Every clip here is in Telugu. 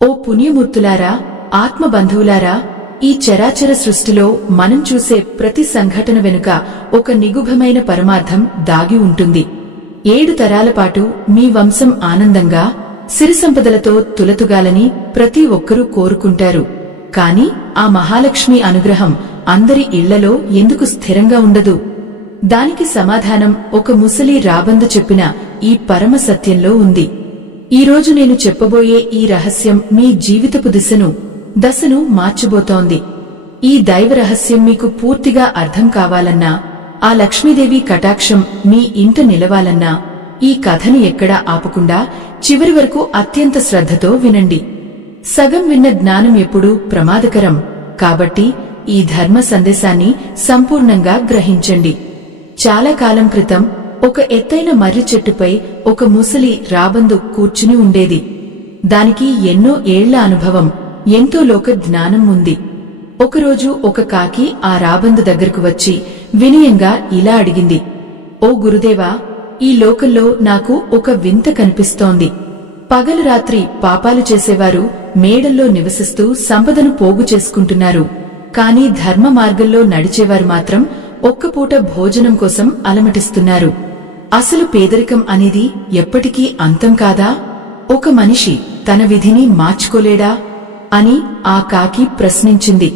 ఓ పుణ్యమూర్తులారా, ఆత్మబంధువులారా, ఈ చరాచర సృష్టిలో మనం చూసే ప్రతి సంఘటన వెనుక ఒక నిగూఢమైన పరమార్థం దాగి ఉంటుంది. 7 తరాల పాటు మీ వంశం ఆనందంగా సిరిసంపదలతో తులతుగాలని ప్రతి ఒక్కరూ కోరుకుంటారు. కాని ఆ మహాలక్ష్మి అనుగ్రహం అందరి ఇళ్లలో ఎందుకు స్థిరంగా ఉండదు? దానికి సమాధానం ఒక ముసలి రాబందు చెప్పిన ఈ పరమ సత్యంలో ఉంది. ఈరోజు నేను చెప్పబోయే ఈ రహస్యం మీ జీవితపు దశను మార్చబోతోంది. ఈ దైవ రహస్యం మీకు పూర్తిగా అర్థం కావాలన్నా, ఆ లక్ష్మీదేవి కటాక్షం మీ ఇంట నిలవాలన్నా ఈ కథను ఎక్కడా ఆపకుండా చివరి వరకు అత్యంత శ్రద్ధతో వినండి. సగం విన్న జ్ఞానం ఎప్పుడూ ప్రమాదకరం. కాబట్టి ఈ ధర్మ సందేశాన్ని సంపూర్ణంగా గ్రహించండి. చాలా కాలం క్రితం ఒక ఎత్తైన మర్రి చెట్టుపై ఒక ముసలి రాబందు కూర్చుని ఉండేది. దానికి ఎన్నో ఏళ్ల అనుభవం, ఎంతో లోక జ్ఞానం ఉంది. ఒకరోజు ఒక కాకి ఆ రాబందు దగ్గరకు వచ్చి వినయంగా ఇలా అడిగింది, ఓ గురుదేవా, ఈ లోకంలో నాకు ఒక వింత కనిపిస్తోంది. పగలు రాత్రి పాపాలు చేసేవారు మేడల్లో నివసిస్తూ సంపదను పోగు చేసుకుంటున్నారు. కాని ధర్మ మార్గంలో నడిచేవారు మాత్రం ఒక్కపూట భోజనం కోసం అలమటిస్తున్నారు. అసలు పేదరికం అనేది ఎప్పటికీ అంతం కాదా? ఒక మనిషి తన విధిని మార్చుకోలేడా అని ఆ కాకి ప్రశ్నించింది.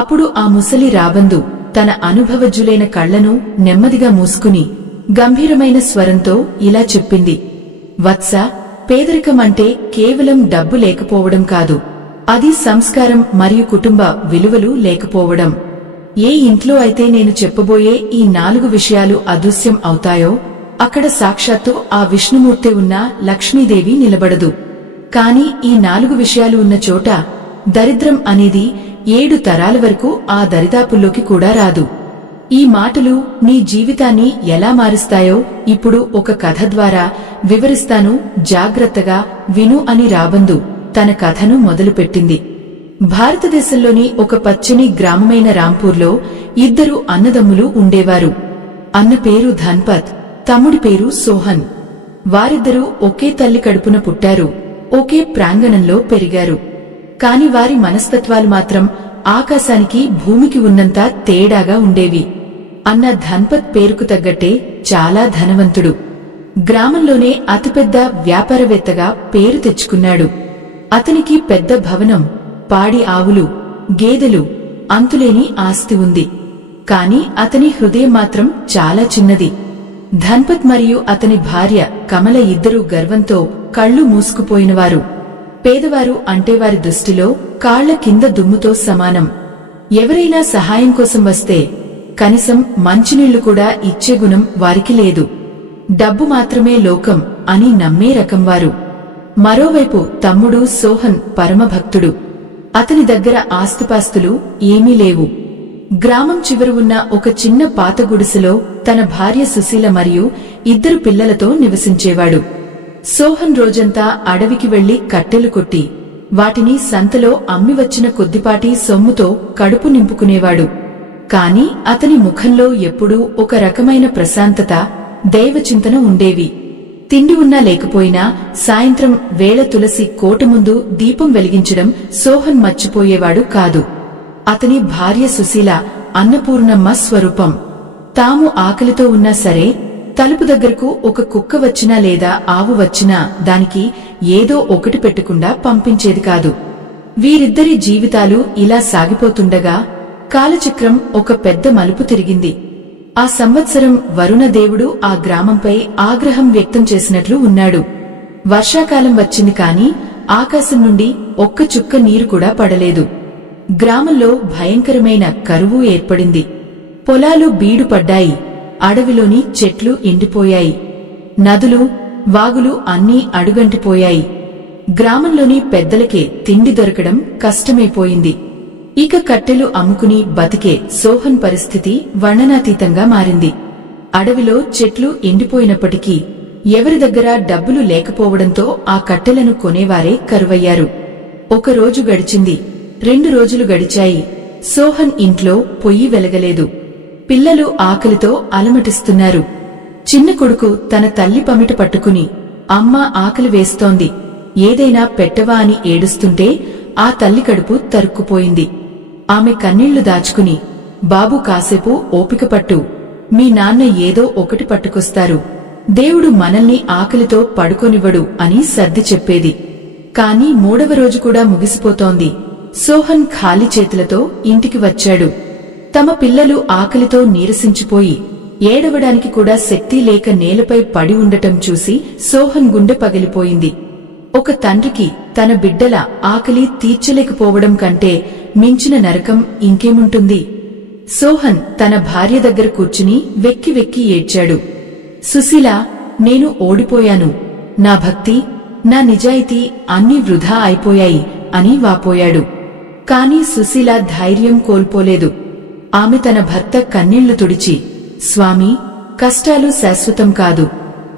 అప్పుడు ఆ ముసలి రాబందు తన అనుభవజ్జులైన కళ్లను నెమ్మదిగా మూసుకుని గంభీరమైన స్వరంతో ఇలా చెప్పింది, వత్స, పేదరికం అంటే కేవలం డబ్బు లేకపోవడం కాదు. అది సంస్కారం మరియు కుటుంబ విలువలు లేకపోవడం. ఏ ఇంట్లో అయితే నేను చెప్పబోయే ఈ 4 విషయాలు అదృశ్యం అవుతాయో అక్కడ సాక్షాత్తు ఆ విష్ణుమూర్తి ఉన్న లక్ష్మీదేవి నిలబడదు. కాని ఈ 4 విషయాలు ఉన్న చోట దరిద్రం అనేది 7 తరాల వరకు ఆ దరిదాపుల్లోకి కూడా రాదు. ఈ మాటలు నీ జీవితాన్ని ఎలా మారుస్తాయో ఇప్పుడు ఒక కథ ద్వారా వివరిస్తాను. జాగ్రత్తగా విను అని రాబందు తన కథను మొదలుపెట్టింది. భారతదేశంలోని ఒక పచ్చని గ్రామమైన రాంపూర్లో 2 అన్నదమ్ములు ఉండేవారు. అన్న పేరు ధన్పత్, తమ్ముడి పేరు సోహన్. వారిద్దరూ ఒకే తల్లి కడుపున పుట్టారు, ఒకే ప్రాంగణంలో పెరిగారు. కాని వారి మనస్తత్వాలు మాత్రం ఆకాశానికి భూమికి ఉన్నంత తేడాగా ఉండేవి. అన్న ధన్పత్ పేరుకు తగ్గట్టే చాలా ధనవంతుడు. గ్రామంలోనే అతిపెద్ద వ్యాపారవేత్తగా పేరు తెచ్చుకున్నాడు. అతనికి పెద్ద భవనం, పాడి ఆవులు, గేదెలు, అంతులేని ఆస్తి ఉంది. కాని అతని హృదయం మాత్రం చాలా చిన్నది. ధన్పత్ మరియు అతని భార్య కమల ఇద్దరూ గర్వంతో కళ్లు మూసుకుపోయినవారు. పేదవారు అంటే వారి దృష్టిలో కాళ్ల కింద దుమ్ముతో సమానం. ఎవరైనా సహాయం కోసం వస్తే కనీసం మంచినీళ్లు కూడా ఇచ్చే గుణం వారికి లేదు. డబ్బు మాత్రమే లోకం అని నమ్మే రకం వారు. మరోవైపు తమ్ముడు సోహన్ పరమభక్తుడు. అతని దగ్గర ఆస్తిపాస్తులు ఏమీ లేవు. గ్రామం చివర ఉన్న ఒక చిన్న పాత గుడిసెలో తన భార్య సుశీల మరియు 2 పిల్లలతో నివసించేవాడు. సోహన్ రోజంతా అడవికి వెళ్లి కట్టెలు కొట్టి వాటిని సంతలో అమ్మి వచ్చిన కొద్దిపాటి సొమ్ముతో కడుపు నింపుకునేవాడు. కాని అతని ముఖంలో ఎప్పుడూ ఒక రకమైన ప్రశాంతత, దైవచింతన ఉండేవి. తిండి ఉన్నా లేకపోయినా సాయంత్రం వేళ తులసి కోట ముందు దీపం వెలిగించడం సోహన్ మర్చిపోయేవాడు కాదు. అతని భార్య సుశీల అన్నపూర్ణమ్మ స్వరూపం. తాము ఆకలితో ఉన్నా సరే తలుపు దగ్గరకు ఒక కుక్క వచ్చినా లేదా ఆవు వచ్చినా దానికి ఏదో ఒకటి పెట్టకుండా పంపించేది కాదు. వీరిద్దరి జీవితాలు ఇలా సాగిపోతుండగా కాలచక్రం ఒక పెద్ద మలుపు తిరిగింది. ఆ సంవత్సరం వరుణదేవుడు ఆ గ్రామంపై ఆగ్రహం వ్యక్తం చేసినట్లు ఉన్నాడు. వర్షాకాలం వచ్చింది కాని ఆకాశం నుండి ఒక్క చుక్క నీరు కూడా పడలేదు. గ్రామంలో భయంకరమైన కరువు ఏర్పడింది. పొలాలు బీడుపడ్డాయి. అడవిలోని చెట్లు ఎండిపోయాయి. నదులు, వాగులు అన్నీ అడుగంటిపోయాయి. గ్రామంలోని పెద్దలకే తిండి దొరకడం కష్టమైపోయింది. ఇక కట్టెలు అమ్ముకుని బతికే సోహన్ పరిస్థితి వర్ణనాతీతంగా మారింది. అడవిలో చెట్లు ఎండిపోయినప్పటికీ ఎవరి దగ్గర డబ్బులు లేకపోవడంతో ఆ కట్టెలను కొనేవారే కరువయ్యారు. ఒక రోజు గడిచింది. 2 రోజులు గడిచాయి. సోహన్ ఇంట్లో పొయ్యి వెలగలేదు. పిల్లలు ఆకలితో అలమటిస్తున్నారు. చిన్న కొడుకు తన తల్లి పమిట పట్టుకుని, అమ్మ ఆకలి వేస్తోంది, ఏదైనా పెట్టవా అని ఏడుస్తుంటే ఆ తల్లి కడుపు తరుక్కుపోయింది. ఆమె కన్నీళ్లు దాచుకుని, బాబూ కాసేపు ఓపిక పట్టు, మీ నాన్న ఏదో ఒకటి పట్టుకొస్తారు, దేవుడు మనల్ని ఆకలితో పడుకోనివ్వడు అని సర్ది చెప్పేది. కాని 3వ రోజు కూడా ముగిసిపోతోంది. సోహన్ ఖాళీ చేతులతో ఇంటికి వచ్చాడు. తమ పిల్లలు ఆకలితో నీరసించిపోయి ఏడవడానికి కూడా శక్తి లేక నేలపై పడి ఉండటం చూసి సోహన్ గుండె పగిలిపోయింది. ఒక తండ్రికి తన బిడ్డల ఆకలి తీర్చలేకపోవడం కంటే మించిన నరకం ఇంకేముంటుంది? సోహన్ తన భార్య దగ్గర కూర్చుని వెక్కి వెక్కి ఏడ్చాడు. సుశీల, నేను ఓడిపోయాను, నా భక్తి, నా నిజాయితీ అన్నీ వృధా అయిపోయాయి అని వాపోయాడు. కాని సుశీల ధైర్యం కోల్పోలేదు. ఆమె తన భర్త కన్నీళ్లు తుడిచి, స్వామీ, కష్టాలు శాశ్వతం కాదు.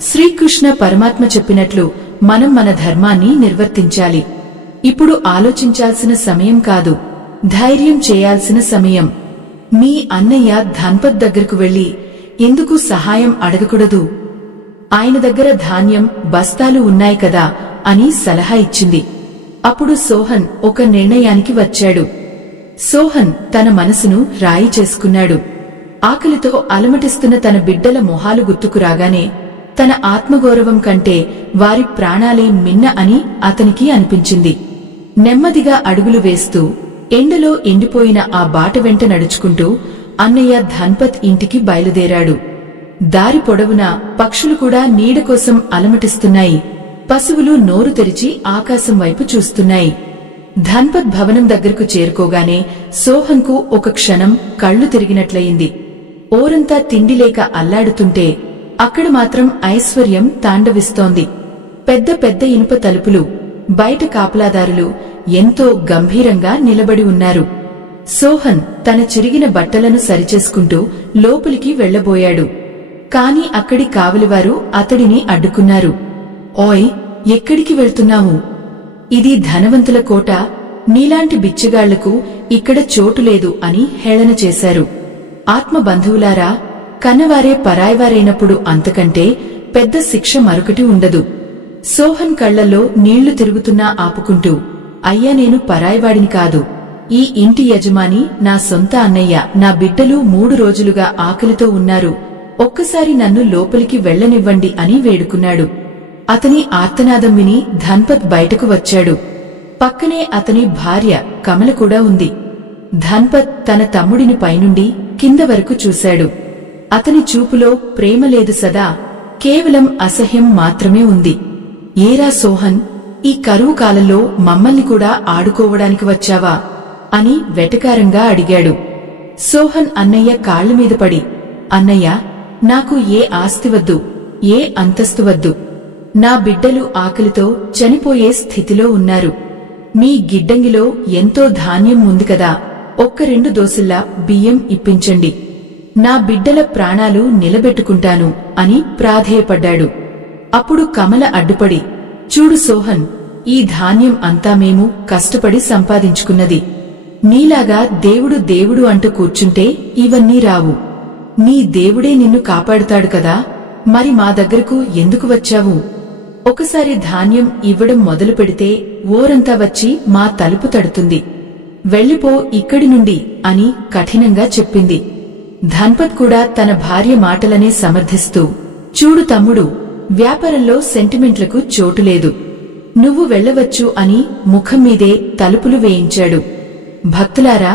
శ్రీకృష్ణ పరమాత్మ చెప్పినట్లు మనం మన ధర్మాన్ని నిర్వర్తించాలి. ఇప్పుడు ఆలోచించాల్సిన సమయం కాదు, ధైర్యం చేయాల్సిన సమయం. మీ అన్నయ్య ధన్పత్ దగ్గరకు వెళ్లి ఎందుకు సహాయం అడగకూడదు? ఆయన దగ్గర ధాన్యం బస్తాలు ఉన్నాయి కదా అని సలహా ఇచ్చింది. అప్పుడు సోహన్ ఒక నిర్ణయానికి వచ్చాడు. సోహన్ తన మనసును రాయి చేసుకున్నాడు. ఆకలితో అలమటిస్తున్న తన బిడ్డల మొహాలు గుర్తుకు రాగానే తన ఆత్మగౌరవం కంటే వారి ప్రాణాలే మిన్న అని అతనికి అనిపించింది. నెమ్మదిగా అడుగులు వేస్తూ ఎండలో ఎండిపోయిన ఆ బాట వెంట నడుచుకుంటూ అన్నయ్య ధన్పత్ ఇంటికి బయలుదేరాడు. దారి పొడవునా పక్షులు కూడా నీడ కోసం అలమటిస్తున్నాయి. పశువులు నోరు తెరిచి ఆకాశం వైపు చూస్తున్నాయి. ధన్పత్ భవనం దగ్గరకు చేరుకోగానే సోహన్కు ఒక క్షణం కళ్లు తిరిగినట్లయింది. ఓరంతా తిండిలేక అల్లాడుతుంటే అక్కడ మాత్రం ఐశ్వర్యం తాండవిస్తోంది. పెద్ద పెద్ద ఇనుప తలుపులు, బయట కాపలాదారులు ఎంతో గంభీరంగా నిలబడి ఉన్నారు. సోహన్ తన చిరిగిన బట్టలను సరిచేసుకుంటూ లోపలికి వెళ్లబోయాడు. కాని అక్కడి కావలివారు అతడిని అడ్డుకున్నారు. ఓయ్, ఎక్కడికి వెళ్తున్నావు? ఇది ధనవంతుల కోట, నీలాంటి బిచ్చగాళ్లకు ఇక్కడ చోటులేదు అని హేళన చేశారు. ఆత్మబంధువులారా, కన్నవారే పరాయివారైనప్పుడు అంతకంటే పెద్ద శిక్ష మరొకటి ఉండదు. సోహన్ కళ్లలో నీళ్లు తిరుగుతున్నా ఆపుకుంటూ, అయ్యా, నేను పరాయివాడిని కాదు. ఈ ఇంటి యజమాని నా సొంత అన్నయ్య. నా బిడ్డలు 3 రోజులుగా ఆకలితో ఉన్నారు. ఒక్కసారి నన్ను లోపలికి వెళ్లనివ్వండి అని వేడుకున్నాడు. అతని ఆర్తనాదం విని ధన్పత్ బయటకు వచ్చాడు. పక్కనే అతని భార్య కమల కూడా ఉంది. ధన్పత్ తన తమ్ముడిని పైనుండి కింద వరకు చూశాడు. అతని చూపులో ప్రేమ లేదు సదా, కేవలం అసహ్యం మాత్రమే ఉంది. ఏరా సోహన్, ఈ కరువు కాలంలో మమ్మల్ని కూడా ఆడుకోవడానికి వచ్చావా అని వెటకారంగా అడిగాడు. సోహన్ అన్నయ్య కాళ్లమీద పడి, అన్నయ్య, నాకు ఏ ఆస్తి వద్దు, ఏ అంతస్తు వద్దు. నా బిడ్డలు ఆకలితో చనిపోయే స్థితిలో ఉన్నారు. మీ గిడ్డంగిలో ఎంతో ధాన్యం ఉంది కదా, ఒక్క 2 దోసుల్లా బియ్యం ఇప్పించండి. నా బిడ్డల ప్రాణాలు నిలబెట్టుకుంటాను అని ప్రాధేయపడ్డాడు. అప్పుడు కమల అడ్డుపడి, చూడు సోహన్, ఈ ధాన్యం అంతా మేము కష్టపడి సంపాదించుకున్నది. నీలాగా దేవుడు దేవుడు అంటూ కూర్చుంటే ఇవన్నీ రావు. నీ దేవుడే నిన్ను కాపాడుతాడు కదా, మరి మా దగ్గరకు ఎందుకు వచ్చావు? ఒకసారి ధాన్యం ఇవ్వడం మొదలు పెడితే ఓరంతా వచ్చి మా తలుపు తడుతుంది. వెళ్ళిపో ఇక్కడి నుండి అని కఠినంగా చెప్పింది. ధన్పత్ కూడా తన భార్య మాటలనే సమర్థిస్తూ, చూడు తమ్ముడు, వ్యాపారంలో సెంటిమెంట్లకు చోటులేదు, నువ్వు వెళ్ళవచ్చు అని ముఖం మీదే తలుపులు వేయించాడు. భక్తులారా,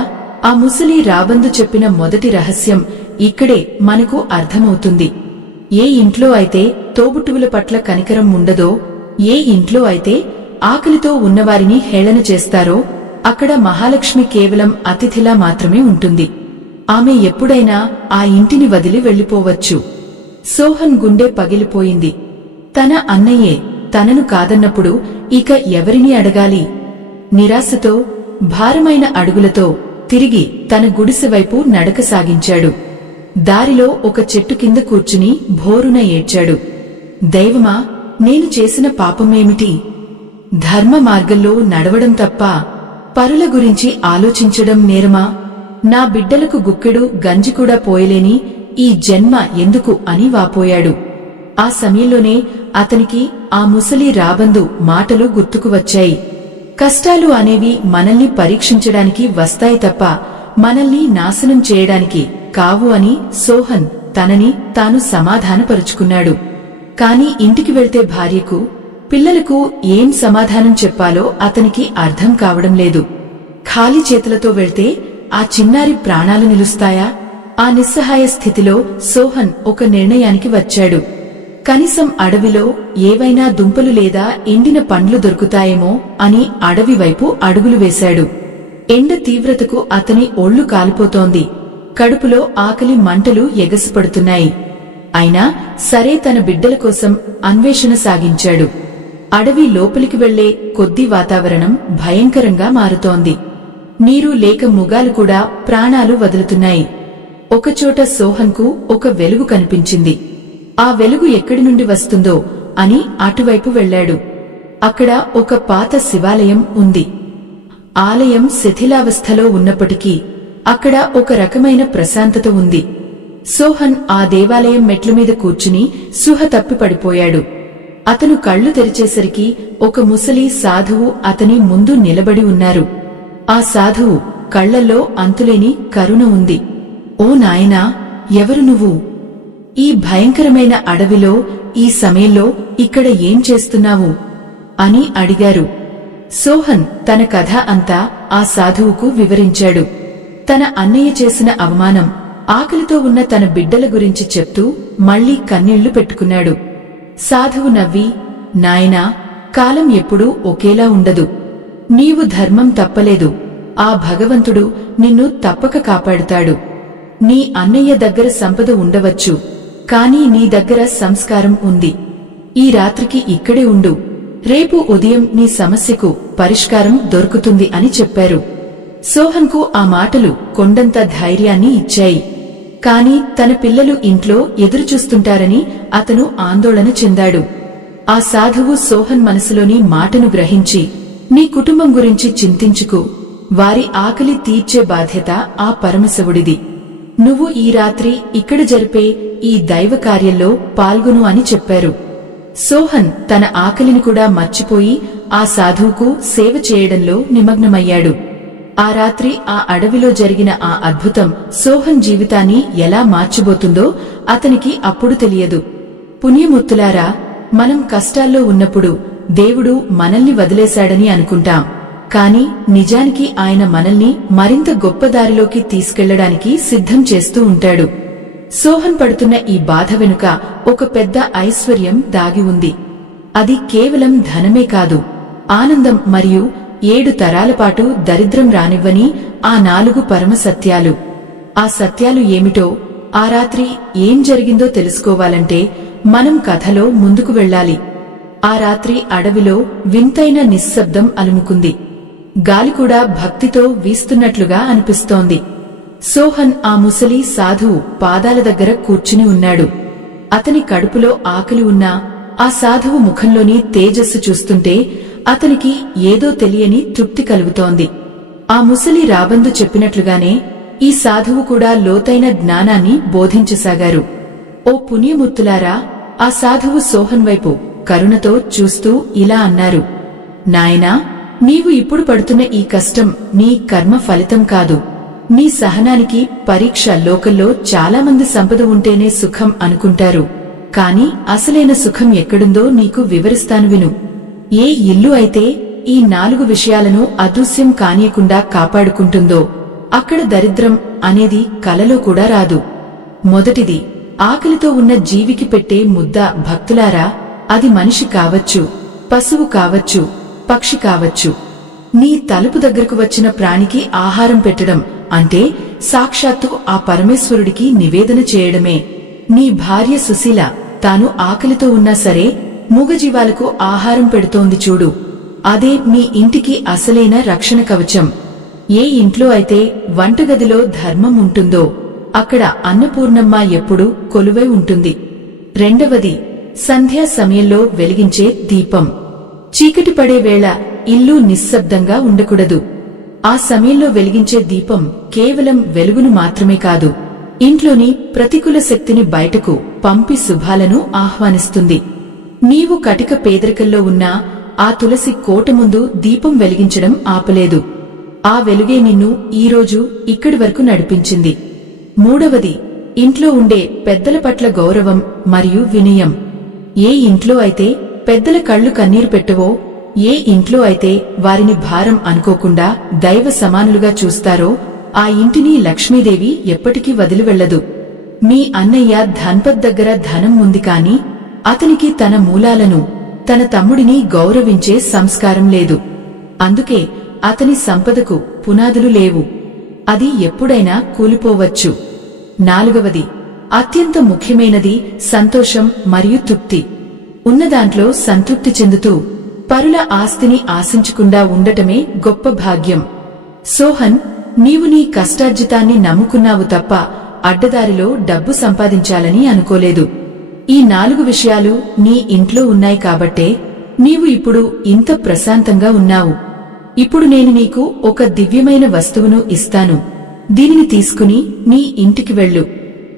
ఆ ముసలి రాబందు చెప్పిన మొదటి రహస్యం ఇక్కడే మనకు అర్థమవుతుంది. ఏ ఇంట్లో అయితే తోబుట్టువుల పట్ల కనికరం ఉండదో, ఏ ఇంట్లో అయితే ఆకలితో ఉన్నవారిని హేళన చేస్తారో, అక్కడ మహాలక్ష్మి కేవలం అతిథిలా మాత్రమే ఉంటుంది. ఆమె ఎప్పుడైనా ఆ ఇంటిని వదిలి వెళ్లిపోవచ్చు. సోహన్ గుండె పగిలిపోయింది. తన అన్నయ్యే తనను కాదన్నప్పుడు ఇక ఎవరిని అడగాలి? నిరాశతో, భారమైన అడుగులతో తిరిగి తన గుడిసె వైపు నడక సాగించాడు. దారిలో ఒక చెట్టు కింద కూర్చుని భోరున ఏడ్చాడు. దైవమా, నేను చేసిన పాపమేమిటి? ధర్మ మార్గంలో నడవడం తప్ప పరుల గురించి ఆలోచించడం నేరమా? నా బిడ్డలకు గుక్కెడు గంజి కూడా పోయలేని ఈ జన్మ ఎందుకు అని వాపోయాడు. ఆ సమయంలోనే అతనికి ఆ ముసలి రాబందు మాటలు గుర్తుకు వచ్చాయి. కష్టాలు అనేవి మనల్ని పరీక్షించడానికి వస్తాయి తప్ప మనల్ని నాశనం చేయడానికి కావు అని సోహన్ తనని తాను సమాధానపరుచుకున్నాడు. కాని ఇంటికి వెళ్తే భార్యకు, పిల్లలకు ఏం సమాధానం చెప్పాలో అతనికి అర్థం కావడం లేదు. ఖాళీ చేతులతో వెళ్తే ఆ చిన్నారి ప్రాణాలు నిలుస్తాయా? ఆ నిస్సహాయ స్థితిలో సోహన్ ఒక నిర్ణయానికి వచ్చాడు. కనీసం అడవిలో ఏవైనా దుంపలు లేదా ఎండిన పండ్లు దొరుకుతాయేమో అని అడవి వైపు అడుగులు వేశాడు. ఎండ తీవ్రతకు అతని ఒళ్ళు కాలిపోతోంది. కడుపులో ఆకలి మంటలు ఎగసిపడుతున్నాయి. అయినా సరే తన బిడ్డల కోసం అన్వేషణ సాగించాడు. అడవి లోపలికి వెళ్లే కొద్ది వాతావరణం భయంకరంగా మారుతోంది. నీరు లేక మృగాలు కూడా ప్రాణాలు వదులుతున్నాయి. ఒకచోట సోహన్కు ఒక వెలుగు కనిపించింది. ఆ వెలుగు ఎక్కడి నుండి వస్తుందో అని అటువైపు వెళ్లాడు. అక్కడ ఒక పాత శివాలయం ఉంది. ఆలయం శిథిలావస్థలో ఉన్నప్పటికీ అక్కడ ఒక రకమైన ప్రశాంతత ఉంది. సోహన్ ఆ దేవాలయం మెట్లమీద కూర్చుని సుహ తప్పి పడిపోయాడు. అతను కళ్లు తెరిచేసరికి ఒక ముసలి సాధువు అతని ముందు నిలబడి ఉన్నారు. ఆ సాధువు కళ్లల్లో అంతులేని కరుణ ఉంది. ఓ నాయనా, ఎవరు నువ్వు? ఈ భయంకరమైన అడవిలో ఈ సమయంలో ఇక్కడ ఏం చేస్తున్నావు అని అడిగారు. సోహన్ తన కథ అంతా ఆ సాధువుకు వివరించాడు. తన అన్నయ్య చేసిన అవమానం, ఆకలితో ఉన్న తన బిడ్డల గురించి చెప్తూ మళ్లీ కన్నీళ్లు పెట్టుకున్నాడు. సాధువు నవ్వి, నాయనా, కాలం ఎప్పుడూ ఒకేలా ఉండదు. నీవు ధర్మం తప్పలేదు. ఆ భగవంతుడు నిన్ను తప్పక కాపాడుతాడు. నీ అన్నయ్య దగ్గర సంపద ఉండవచ్చు, కాని నీ దగ్గర సంస్కారం ఉంది. ఈ రాత్రికి ఇక్కడే ఉండు. రేపు ఉదయం నీ సమస్యకు పరిష్కారం దొరుకుతుంది అని చెప్పారు. సోహన్కు ఆ మాటలు కొండంత ధైర్యాన్ని ఇచ్చాయి. కాని తన పిల్లలు ఇంట్లో ఎదురుచూస్తుంటారని అతను ఆందోళన చెందాడు. ఆ సాధువు సోహన్ మనసులోని మాటను గ్రహించి, నీ కుటుంబం గురించి చింతించుకు. వారి ఆకలి తీర్చే బాధ్యత ఆ పరమశివుడిది. నువ్వు ఈ రాత్రి ఇక్కడ జరిపే ఈ దైవ కార్యంలో పాల్గొను అని చెప్పారు. సోహన్ తన ఆకలిని కూడా మర్చిపోయి ఆ సాధువుకు సేవ చేయడంలో నిమగ్నమయ్యాడు. ఆ రాత్రి ఆ అడవిలో జరిగిన ఆ అద్భుతం సోహన్ జీవితాన్ని ఎలా మార్చబోతుందో అతనికి అప్పుడు తెలియదు. పుణ్యమూర్తులారా, మనం కష్టాల్లో ఉన్నప్పుడు దేవుడు మనల్ని వదిలేశాడని అనుకుంటాం. కాని నిజానికి ఆయన మనల్ని మరింత గొప్ప దారిలోకి తీసుకెళ్లడానికి సిద్ధం చేస్తూ ఉంటాడు. సోహన్ పడుతున్న ఈ బాధ వెనుక ఒక పెద్ద ఐశ్వర్యం దాగి ఉంది. అది కేవలం ధనమే కాదు, ఆనందం మరియు 7 తరాల పాటు దరిద్రం రానివ్వని ఆ 4 పరమ సత్యాలు. ఆ సత్యాలు ఏమిటో, ఆ రాత్రి ఏం జరిగిందో తెలుసుకోవాలంటే మనం కథలో ముందుకు వెళ్ళాలి. ఆ రాత్రి అడవిలో వింతైన నిశ్శబ్దం అలుముకుంది. గాలి కూడా భక్తితో వీస్తున్నట్లుగా అనిపిస్తోంది. సోహన్ ఆ ముసలి సాధువు పాదాల దగ్గర కూర్చుని ఉన్నాడు. అతని కడుపులో ఆకలి ఉన్నా ఆ సాధువు ముఖంలోని తేజస్సు చూస్తుంటే అతనికి ఏదో తెలియని తృప్తి కలుగుతోంది. ఆ ముసలి రాబందు చెప్పినట్లుగానే ఈ సాధువు కూడా లోతైన జ్ఞానాన్ని బోధించసాగారు. ఓ పుణ్యమూర్తులారా, ఆ సాధువు సోహన్ వైపు కరుణతో చూస్తూ ఇలా అన్నారు. నాయనా, నీవు ఇప్పుడు పడుతున్న ఈ కష్టం నీ కర్మ ఫలితం కాదు. నీ సహనానికి పరీక్ష. లోకంలో చాలామంది సంపద ఉంటేనే సుఖం అనుకుంటారు. కాని అసలైన సుఖం ఎక్కడుందో నీకు వివరిస్తాను విను. ఏ ఇల్లు అయితే ఈ 4 విషయాలను అదృశ్యం కానీయకుండా కాపాడుకుంటుందో అక్కడ దరిద్రం అనేది కలలో కూడా రాదు. మొదటిది, ఆకలితో ఉన్న జీవికి పెట్టే ముద్ద. భక్తులారా, అది మనిషి కావచ్చు, పశువు కావచ్చు, పక్షి కావచ్చు. నీ తలుపు దగ్గరకు వచ్చిన ప్రాణికి ఆహారం పెట్టడం అంటే సాక్షాత్తు ఆ పరమేశ్వరుడికి నివేదన చేయడమే. నీ భార్య సుశీల తాను ఆకలితో ఉన్నా సరే మూగజీవాలకు ఆహారం పెడుతోంది చూడు. అదే మీ ఇంటికి అసలైన రక్షణ కవచం. ఏ ఇంట్లో అయితే వంటగదిలో ధర్మం ఉంటుందో అక్కడ అన్నపూర్ణమ్మ ఎప్పుడూ కొలువై ఉంటుంది. రెండవది, సంధ్యా సమయంలో వెలిగించే దీపం. చీకటి పడే వేళ ఇల్లు నిశ్శబ్దంగా ఉండకూడదు. ఆ సమయంలో వెలిగించే దీపం కేవలం వెలుగును మాత్రమే కాదు, ఇంట్లోని ప్రతికూల శక్తిని బయటకు పంపి శుభాలను ఆహ్వానిస్తుంది. నీవు కటిక పేదరికంలో ఉన్నా ఆ తులసి కోట ముందు దీపం వెలిగించడం ఆపలేదు. ఆ వెలుగే నిన్ను ఈరోజు ఇక్కడి వరకు నడిపించింది. మూడవది, ఇంట్లో ఉండే పెద్దల పట్ల గౌరవం మరియు వినయం. ఏ ఇంట్లో అయితే పెద్దల కళ్ళు కన్నీరు పెట్టవో, ఏ ఇంట్లో అయితే వారిని భారం అనుకోకుండా దైవ సమానులుగా చూస్తారో ఆ ఇంటిని లక్ష్మీదేవి ఎప్పటికీ వదిలి వెళ్లదు. మీ అన్నయ్య ధన్పత్ దగ్గర ధనం ఉంది కాని అతనికి తన మూలాలను, తన తమ్ముడిని గౌరవించే సంస్కారం లేదు. అందుకే అతని సంపదకు పునాదులు లేవు. అది ఎప్పుడైనా కూలిపోవచ్చు. నాలుగవది, అత్యంత ముఖ్యమైనది సంతోషం మరియు తృప్తి. ఉన్నదాంట్లో సంతృప్తి చెందుతూ పరుల ఆస్తిని ఆశించకుండా ఉండటమే గొప్ప భాగ్యం. సోహన్, నీవు నీ కష్టార్జితాన్ని నమ్ముకున్నావు తప్ప అడ్డదారిలో డబ్బు సంపాదించాలని అనుకోలేదు. ఈ 4 విషయాలు నీ ఇంట్లో ఉన్నాయి కాబట్టే నీవు ఇప్పుడు ఇంత ప్రశాంతంగా ఉన్నావు. ఇప్పుడు నేను నీకు ఒక దివ్యమైన వస్తువును ఇస్తాను. దీనిని తీసుకుని నీ ఇంటికి వెళ్ళు.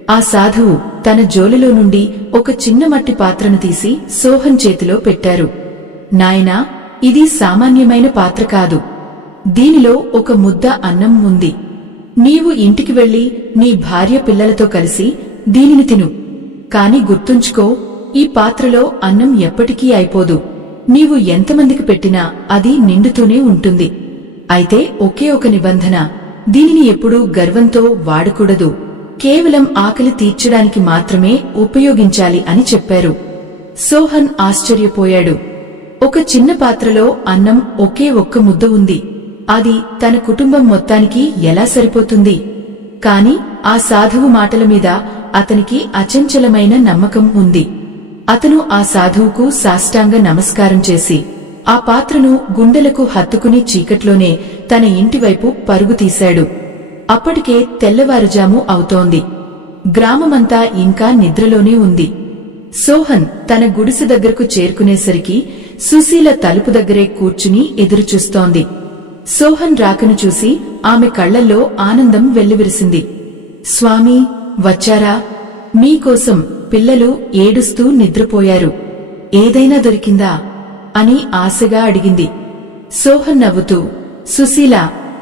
ఆ సాధువు తన జోలిలో నుండి ఒక చిన్న మట్టి పాత్రను తీసి సోహన్ చేతిలో పెట్టారు. నాయనా, ఇది సామాన్యమైన పాత్ర కాదు. దీనిలో ఒక ముద్ద అన్నం ఉంది. నీవు ఇంటికి వెళ్లి నీ భార్య పిల్లలతో కలిసి దీనిని తిను. కాని గుర్తుంచుకో, ఈ పాత్రలో అన్నం ఎప్పటికీ అయిపోదు. నీవు ఎంతమందికి పెట్టినా అది నిండుతూనే ఉంటుంది. అయితే ఒకే ఒక నిబంధన, దీనిని ఎప్పుడూ గర్వంతో వాడకూడదు. కేవలం ఆకలి తీర్చడానికి మాత్రమే ఉపయోగించాలి అని చెప్పారు. సోహన్ ఆశ్చర్యపోయాడు. ఒక చిన్న పాత్రలో అన్నం ఒకే ఒక్క ముద్ద ఉంది. అది తన కుటుంబం మొత్తానికి ఎలా సరిపోతుంది? కాని ఆ సాధువు మాటల మీద అతనికి అచంచలమైన నమ్మకం ఉంది. అతను ఆ సాధువుకు సాష్టాంగ నమస్కారం చేసి ఆ పాత్రను గుండెలకు హత్తుకుని చీకట్లోనే తన ఇంటివైపు పరుగు తీశాడు. అప్పటికే తెల్లవారుజాము అవుతోంది. గ్రామమంతా ఇంకా నిద్రలోనే ఉంది. సోహన్ తన గుడిసె దగ్గరకు చేరుకునేసరికి సుశీల తలుపు దగ్గరే కూర్చుని ఎదురుచూస్తోంది. సోహన్ రాకను చూసి ఆమె కళ్లల్లో ఆనందం వెల్లివిరిసింది. స్వామీ, వచ్చారా? మీకోసం పిల్లలు ఏడుస్తూ నిద్రపోయారు. ఏదైనా దొరికిందా అని ఆశగా అడిగింది. సోహన్ నవ్వుతూ, సుశీల,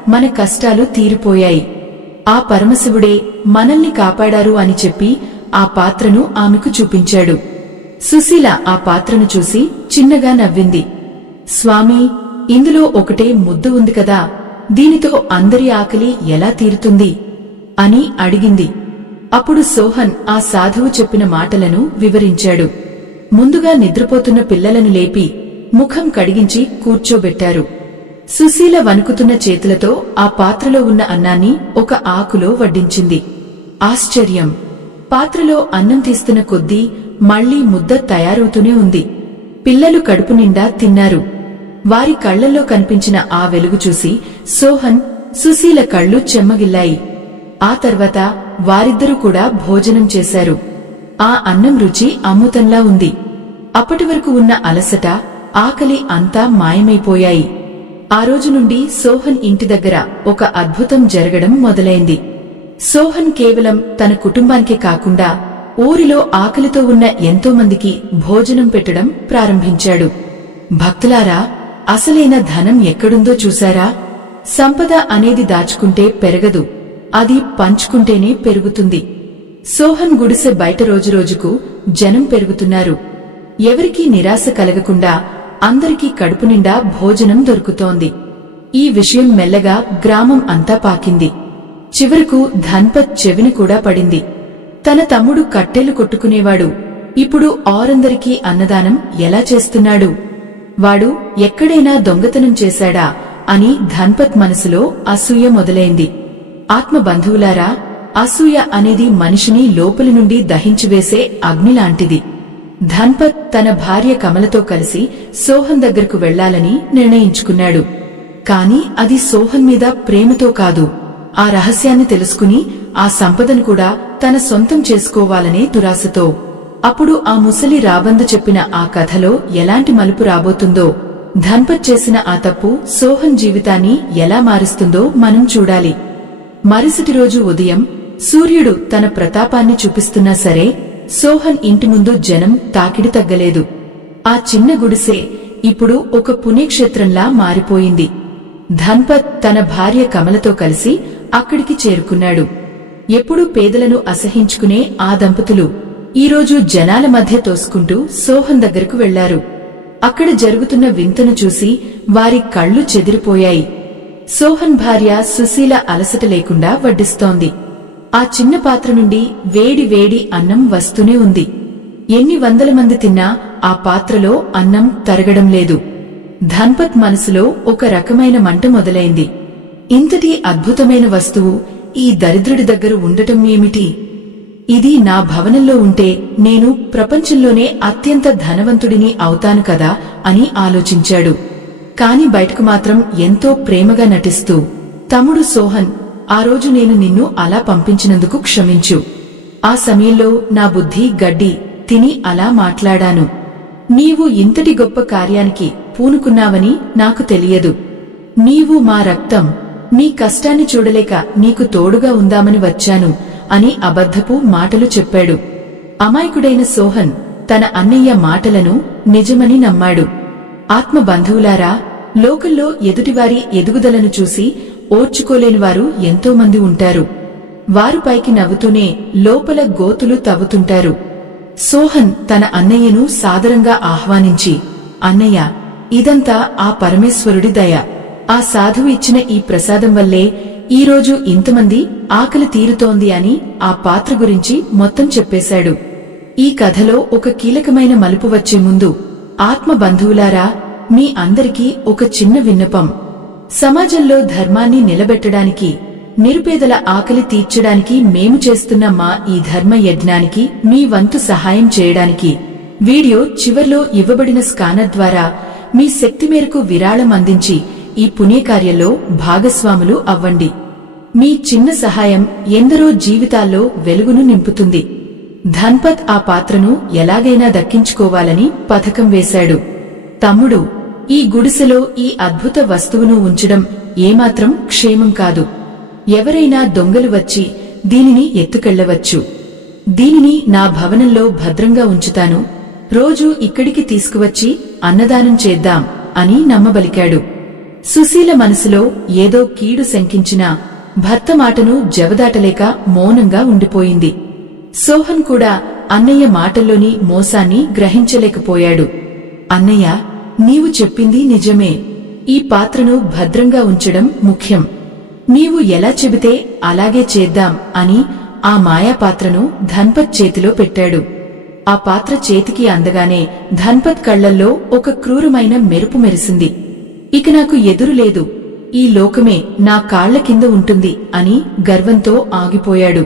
మన కష్టాలు తీరిపోయాయి. ఆ పరమశివుడే మనల్ని కాపాడారు అని చెప్పి ఆ పాత్రను ఆమెకు చూపించాడు. సుశీల ఆ పాత్రను చూసి చిన్నగా నవ్వింది. స్వామీ, ఇందులో ఒకటే ముద్ద ఉంది కదా, దీనితో అందరి ఆకలి ఎలా తీరుతుంది అని అడిగింది. అప్పుడు సోహన్ ఆ సాధువు చెప్పిన మాటలను వివరించాడు. ముందుగా నిద్రపోతున్న పిల్లలను లేపి ముఖం కడిగించి కూర్చోబెట్టారు. సుశీల వణుకుతున్న చేతులతో ఆ పాత్రలో ఉన్న అన్నాన్ని ఒక ఆకులో వడ్డించింది. ఆశ్చర్యం! పాత్రలో అన్నం తీస్తున్న కొద్దీ మళ్లీ ముద్ద తయారవుతూనే ఉంది. పిల్లలు కడుపు నిండా తిన్నారు. వారి కళ్లల్లో కనిపించిన ఆ వెలుగు చూసి సోహన్, సుశీల కళ్ళు చెమ్మగిల్లాయి. ఆ తర్వాత వారిద్దరూ కూడా భోజనం చేశారు. ఆ అన్నం రుచి అమృతంలా ఉంది. అప్పటివరకు ఉన్న అలసట, ఆకలి అంతా మాయమైపోయాయి. ఆ రోజు నుండి సోహన్ ఇంటి దగ్గర ఒక అద్భుతం జరగడం మొదలైంది. సోహన్ కేవలం తన కుటుంబానికే కాకుండా ఊరిలో ఆకలితో ఉన్న ఎంతో మందికి భోజనం పెట్టడం ప్రారంభించాడు. భక్తులారా, అసలైన ధనం ఎక్కడుందో చూశారా? సంపద అనేది దాచుకుంటే పెరగదు, అది పంచుకుంటేనే పెరుగుతుంది. సోహన్ గుడిసె బయట రోజురోజుకు జనం పెరుగుతున్నారు. ఎవరికీ నిరాశ కలగకుండా అందరికీ కడుపు నిండా భోజనం దొరుకుతోంది. ఈ విషయం మెల్లగా గ్రామం అంతా పాకింది. చివరకు ధన్పత్ చెవిని కూడా పడింది. తన తమ్ముడు కట్టెలు కొట్టుకునేవాడు, ఇప్పుడు ఆరందరికీ అన్నదానం ఎలా చేస్తున్నాడు? వాడు ఎక్కడైనా దొంగతనం చేశాడా అని ధన్పత్ మనసులో అసూయ మొదలైంది. ఆత్మబంధువులారా, అసూయ అనేది మనిషిని లోపలి నుండి దహించివేసే అగ్నిలాంటిది. ధన్పత్ తన భార్య కమలతో కలిసి సోహన్ దగ్గరకు వెళ్లాలని నిర్ణయించుకున్నాడు. కాని అది సోహన్ మీద ప్రేమతో కాదు, ఆ రహస్యాన్ని తెలుసుకుని ఆ సంపదను కూడా తన సొంతం చేసుకోవాలనే దురాశతో. అప్పుడు ఆ ముసలి రాబందు చెప్పిన ఆ కథలో ఎలాంటి మలుపు రాబోతుందో, ధన్పత్ చేసిన ఆ తప్పు సోహన్ జీవితాన్ని ఎలా మారుస్తుందో మనం చూడాలి. మరుసటి రోజు ఉదయం సూర్యుడు తన ప్రతాపాన్ని చూపిస్తున్నా సరే సోహన్ ఇంటి ముందు జనం తాకిడి తగ్గలేదు. ఆ చిన్న గుడిసె ఇప్పుడు ఒక పుణ్యక్షేత్రంలా మారిపోయింది. ధన్పత్ తన భార్య కమలతో కలిసి అక్కడికి చేరుకున్నాడు. ఎప్పుడూ పేదలను అసహించుకునే ఆ దంపతులు ఈరోజు జనాల మధ్య తోసుకుంటూ సోహన్ దగ్గరకు వెళ్లారు. అక్కడ జరుగుతున్న వింతను చూసి వారి కళ్ళు చెదిరిపోయాయి. సోహన్ భార్య సుశీల అలసట లేకుండా వడ్డిస్తోంది. ఆ చిన్న పాత్ర నుండి వేడి వేడి అన్నం వస్తూనే ఉంది. ఎన్ని వందల మంది తిన్నా ఆ పాత్రలో అన్నం తరగడం లేదు. ధన్పత్ మనసులో ఒక రకమైన మంట మొదలైంది. ఇంతటి అద్భుతమైన వస్తువు ఈ దరిద్రుడి దగ్గర ఉండటం ఏమిటి? ఇది నా భవనంలో ఉంటే నేను ప్రపంచంలోనే అత్యంత ధనవంతుడిని అవుతాను కదా అని ఆలోచించాడు. కాని బయటకు మాత్రం ఎంతో ప్రేమగా నటిస్తూ, తమ్ముడు సోహన్, ఆ రోజు నేను నిన్ను అలా పంపించినందుకు క్షమించు. ఆ సమయంలో నా బుద్ధి గడ్డి తిని అలా మాట్లాడాను. నీవు ఇంతటి గొప్ప కార్యానికి పూనుకున్నావని నాకు తెలియదు. నీవు మా రక్తం, నీ కష్టాన్ని చూడలేక నీకు తోడుగా ఉందామని వచ్చాను అని అబద్ధపు మాటలు చెప్పాడు. అమాయకుడైన సోహన్ తన అన్నయ్య మాటలను నిజమని నమ్మాడు. ఆత్మ బంధువులారా, లోకంలో ఎదుటివారి ఎదుగుదలను చూసి ఓర్చుకోలేనివారు ఎంతోమంది ఉంటారు. వారు పైకి నవ్వుతూనే లోపల గోతులు తవ్వుతుంటారు. సోహన్ తన అన్నయ్యను సాదరంగా ఆహ్వానించి, అన్నయ్య, ఇదంతా ఆ పరమేశ్వరుడి దయ. ఆ సాధువు ఇచ్చిన ఈ ప్రసాదం వల్లే ఈరోజు ఇంతమంది ఆకలి తీరుతోంది అని ఆ పాత్ర గురించి మొత్తం చెప్పేశాడు. ఈ కథలో ఒక కీలకమైన మలుపు వచ్చే ముందు, ఆత్మ బంధువులారా, మీ అందరికీ ఒక చిన్న విన్నపం. సమాజంలో ధర్మాన్ని నిలబెట్టడానికి, నిరుపేదల ఆకలి తీర్చడానికి మేము చేస్తున్న మా ఈ ధర్మ యజ్ఞానికి మీ వంతు సహాయం చేయడానికి వీడియో చివర్లో ఇవ్వబడిన స్కానర్ ద్వారా మీ శక్తి మేరకు విరాళం అందించి ఈ పుణ్యకార్యంలో భాగస్వాములు అవ్వండి. మీ చిన్న సహాయం ఎందరో జీవితాల్లో వెలుగును నింపుతుంది. ధన్పత్ ఆ పాత్రను ఎలాగైనా దక్కించుకోవాలని పథకం వేశాడు. తమ్ముడు, ఈ గుడిసెలో ఈ అద్భుత వస్తువును ఉంచడం ఏమాత్రం క్షేమం కాదు. ఎవరైనా దొంగలు వచ్చి దీనిని ఎత్తుకెళ్లవచ్చు. దీనిని నా భవనంలో భద్రంగా ఉంచుతాను. రోజూ ఇక్కడికి తీసుకువచ్చి అన్నదానం చేద్దాం అని నమ్మబలికాడు. సుశీల మనసులో ఏదో కీడు శంకించినా భర్త మాటను జవదాటలేక మౌనంగా ఉండిపోయింది. సోహన్ కూడా అన్నయ్య మాటల్లోని మోసాన్ని గ్రహించలేకపోయాడు. అన్నయ్య, నీవు చెప్పింది నిజమే. ఈ పాత్రను భద్రంగా ఉంచడం ముఖ్యం. నీవు ఎలా చెబితే అలాగే చేద్దాం అని ఆ మాయాపాత్రను ధన్పత్ చేతిలో పెట్టాడు. ఆ పాత్ర చేతికి అందగానే ధన్పత్ కళ్లల్లో ఒక క్రూరమైన మెరుపు మెరిసింది. ఇక నాకు ఎదురు లేదు, ఈ లోకమే నా కాళ్ల కింద ఉంటుంది అని గర్వంతో ఆగిపోయాడు.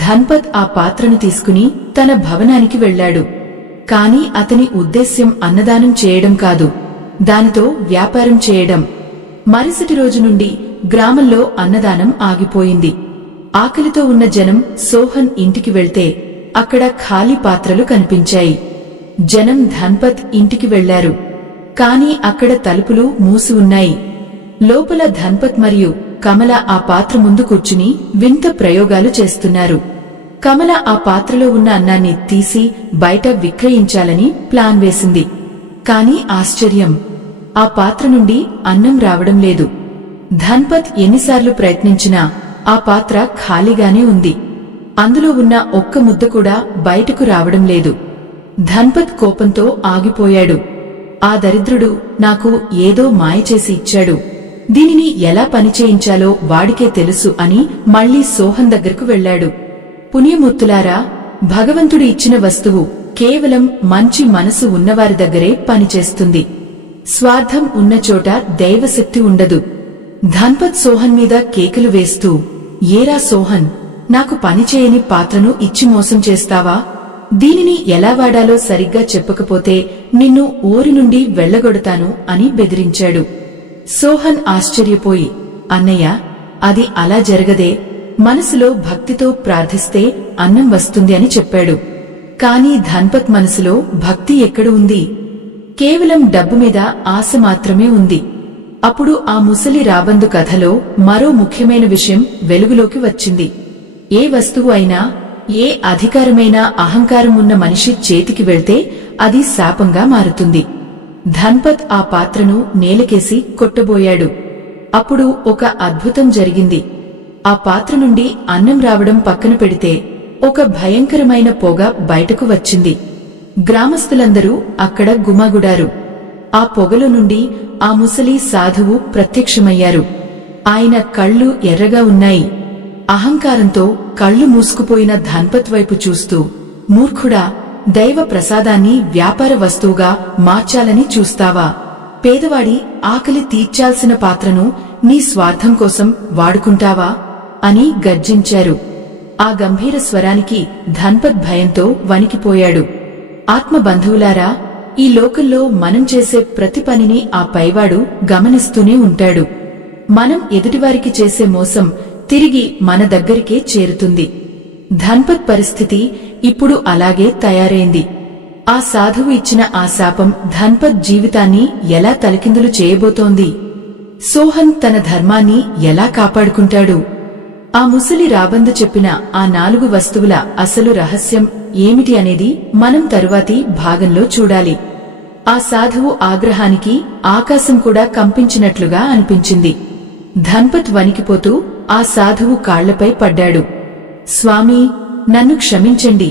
ధన్పత్ ఆ పాత్రను తీసుకుని తన భవనానికి వెళ్లాడు. కాని అతని ఉద్దేశ్యం అన్నదానం చేయడం కాదు, దానితో వ్యాపారం చేయడం. మరుసటి రోజు నుండి గ్రామంలో అన్నదానం ఆగిపోయింది. ఆకలితో ఉన్న జనం సోహన్ ఇంటికి వెళ్తే అక్కడ ఖాళీ పాత్రలు కనిపించాయి. జనం ధన్పత్ ఇంటికి వెళ్లారు. కాని అక్కడ తలుపులు మూసి ఉన్నాయి. లోపల ధన్పత్ మరియు కమల ఆ పాత్ర ముందు కూర్చుని వింత ప్రయోగాలు చేస్తున్నారు. కమల ఆ పాత్రలో ఉన్న అన్నాన్ని తీసి బయట విక్రయించాలని ప్లాన్ వేసింది. కాని ఆశ్చర్యం, ఆ పాత్ర నుండి అన్నం రావడం లేదు. ధన్పత్ ఎన్నిసార్లు ప్రయత్నించినా ఆ పాత్ర ఖాళీగానే ఉంది. అందులో ఉన్న ఒక్క ముద్ద కూడా బయటకు రావడం లేదు. ధన్పత్ కోపంతో ఆగిపోయాడు. ఆ దరిద్రుడు నాకు ఏదో మాయ చేసి ఇచ్చాడు, దీనిని ఎలా పనిచేయించాలో వాడికే తెలుసు అని మళ్లీ సోహన్ దగ్గరకు వెళ్లాడు. పుణ్యమూర్తులారా, భగవంతుడు ఇచ్చిన వస్తువు కేవలం మంచి మనసు ఉన్నవారి దగ్గరే పనిచేస్తుంది. స్వార్థం ఉన్న చోట దైవశక్తి ఉండదు. ధన్పత్ సోహన్ మీద కేకలు వేస్తూ, ఏరా సోహన్, నాకు పనిచేయని పాత్రను ఇచ్చి మోసం చేస్తావా? దీనిని ఎలా వాడాలో సరిగ్గా చెప్పకపోతే నిన్ను ఊరి నుండి వెళ్లగొడతాను అని బెదిరించాడు. సోహన్ ఆశ్చర్యపోయి, అన్నయ్య, అది అలా జరగదే, మనసులో భక్తితో ప్రార్థిస్తే అన్నం వస్తుంది అని చెప్పాడు. కాని ధన్పత్ మనసులో భక్తి ఎక్కడ ఉంది? కేవలం డబ్బు మీద ఆశ మాత్రమే ఉంది. అప్పుడు ఆ ముసలి రాబందు కథలో మరో ముఖ్యమైన విషయం వెలుగులోకి వచ్చింది. ఏ వస్తువు అయినా, ఏ అధికారమైనా అహంకారం ఉన్న మనిషి చేతికి వెళ్తే అది శాపంగా మారుతుంది. ధన్పత్ ఆ పాత్రను నేలకేసి కొట్టబోయాడు. అప్పుడు ఒక అద్భుతం జరిగింది. ఆ పాత్ర నుండి అన్నం రావడం పక్కన పెడితే ఒక భయంకరమైన పొగ బయటకు వచ్చింది. గ్రామస్తులందరూ అక్కడ గుమిగూడారు. ఆ పొగలో నుండి ఆ ముసలి సాధువు ప్రత్యక్షమయ్యారు. ఆయన కళ్ళు ఎర్రగా ఉన్నాయి. అహంకారంతో కళ్ళు మూసుకుపోయిన ధన్పత్ వైపు చూస్తూ, మూర్ఖుడా, దైవ ప్రసాదాన్ని వ్యాపార వస్తువుగా మార్చాలని చూస్తావా? పేదవాడి ఆకలి తీర్చాల్సిన పాత్రను నీ స్వార్థం కోసం వాడుకుంటావా అని గర్జించారు. ఆ గంభీర స్వరానికి ధన్పత్ భయంతో వణికిపోయాడు. ఆత్మబంధువులారా, ఈ లోకంలో మనం చేసే ప్రతి పనిని ఆ పైవాడు గమనిస్తూనే ఉంటాడు. మనం ఎదుటివారికి చేసే మోసం తిరిగి మన దగ్గరికే చేరుతుంది. ధన్పత్ పరిస్థితి ఇప్పుడు అలాగే తయారైంది. ఆ సాధువు ఇచ్చిన ఆ శాపం ధన్పత్ జీవితాన్ని ఎలా తలకిందులు చేయబోతోంది? సోహన్ తన ధర్మాన్ని ఎలా కాపాడుకుంటాడు? ఆ ముసలి రాబందు చెప్పిన ఆ 4 వస్తువుల అసలు రహస్యం ఏమిటి అనేది మనం తరువాతి భాగంలో చూడాలి. ఆ సాధువు ఆగ్రహానికి ఆకాశం కూడా కంపించినట్లుగా అనిపించింది. ధన్పత్ వణికిపోతూ ఆ సాధువు కాళ్లపై పడ్డాడు. స్వామీ, నన్ను క్షమించండి,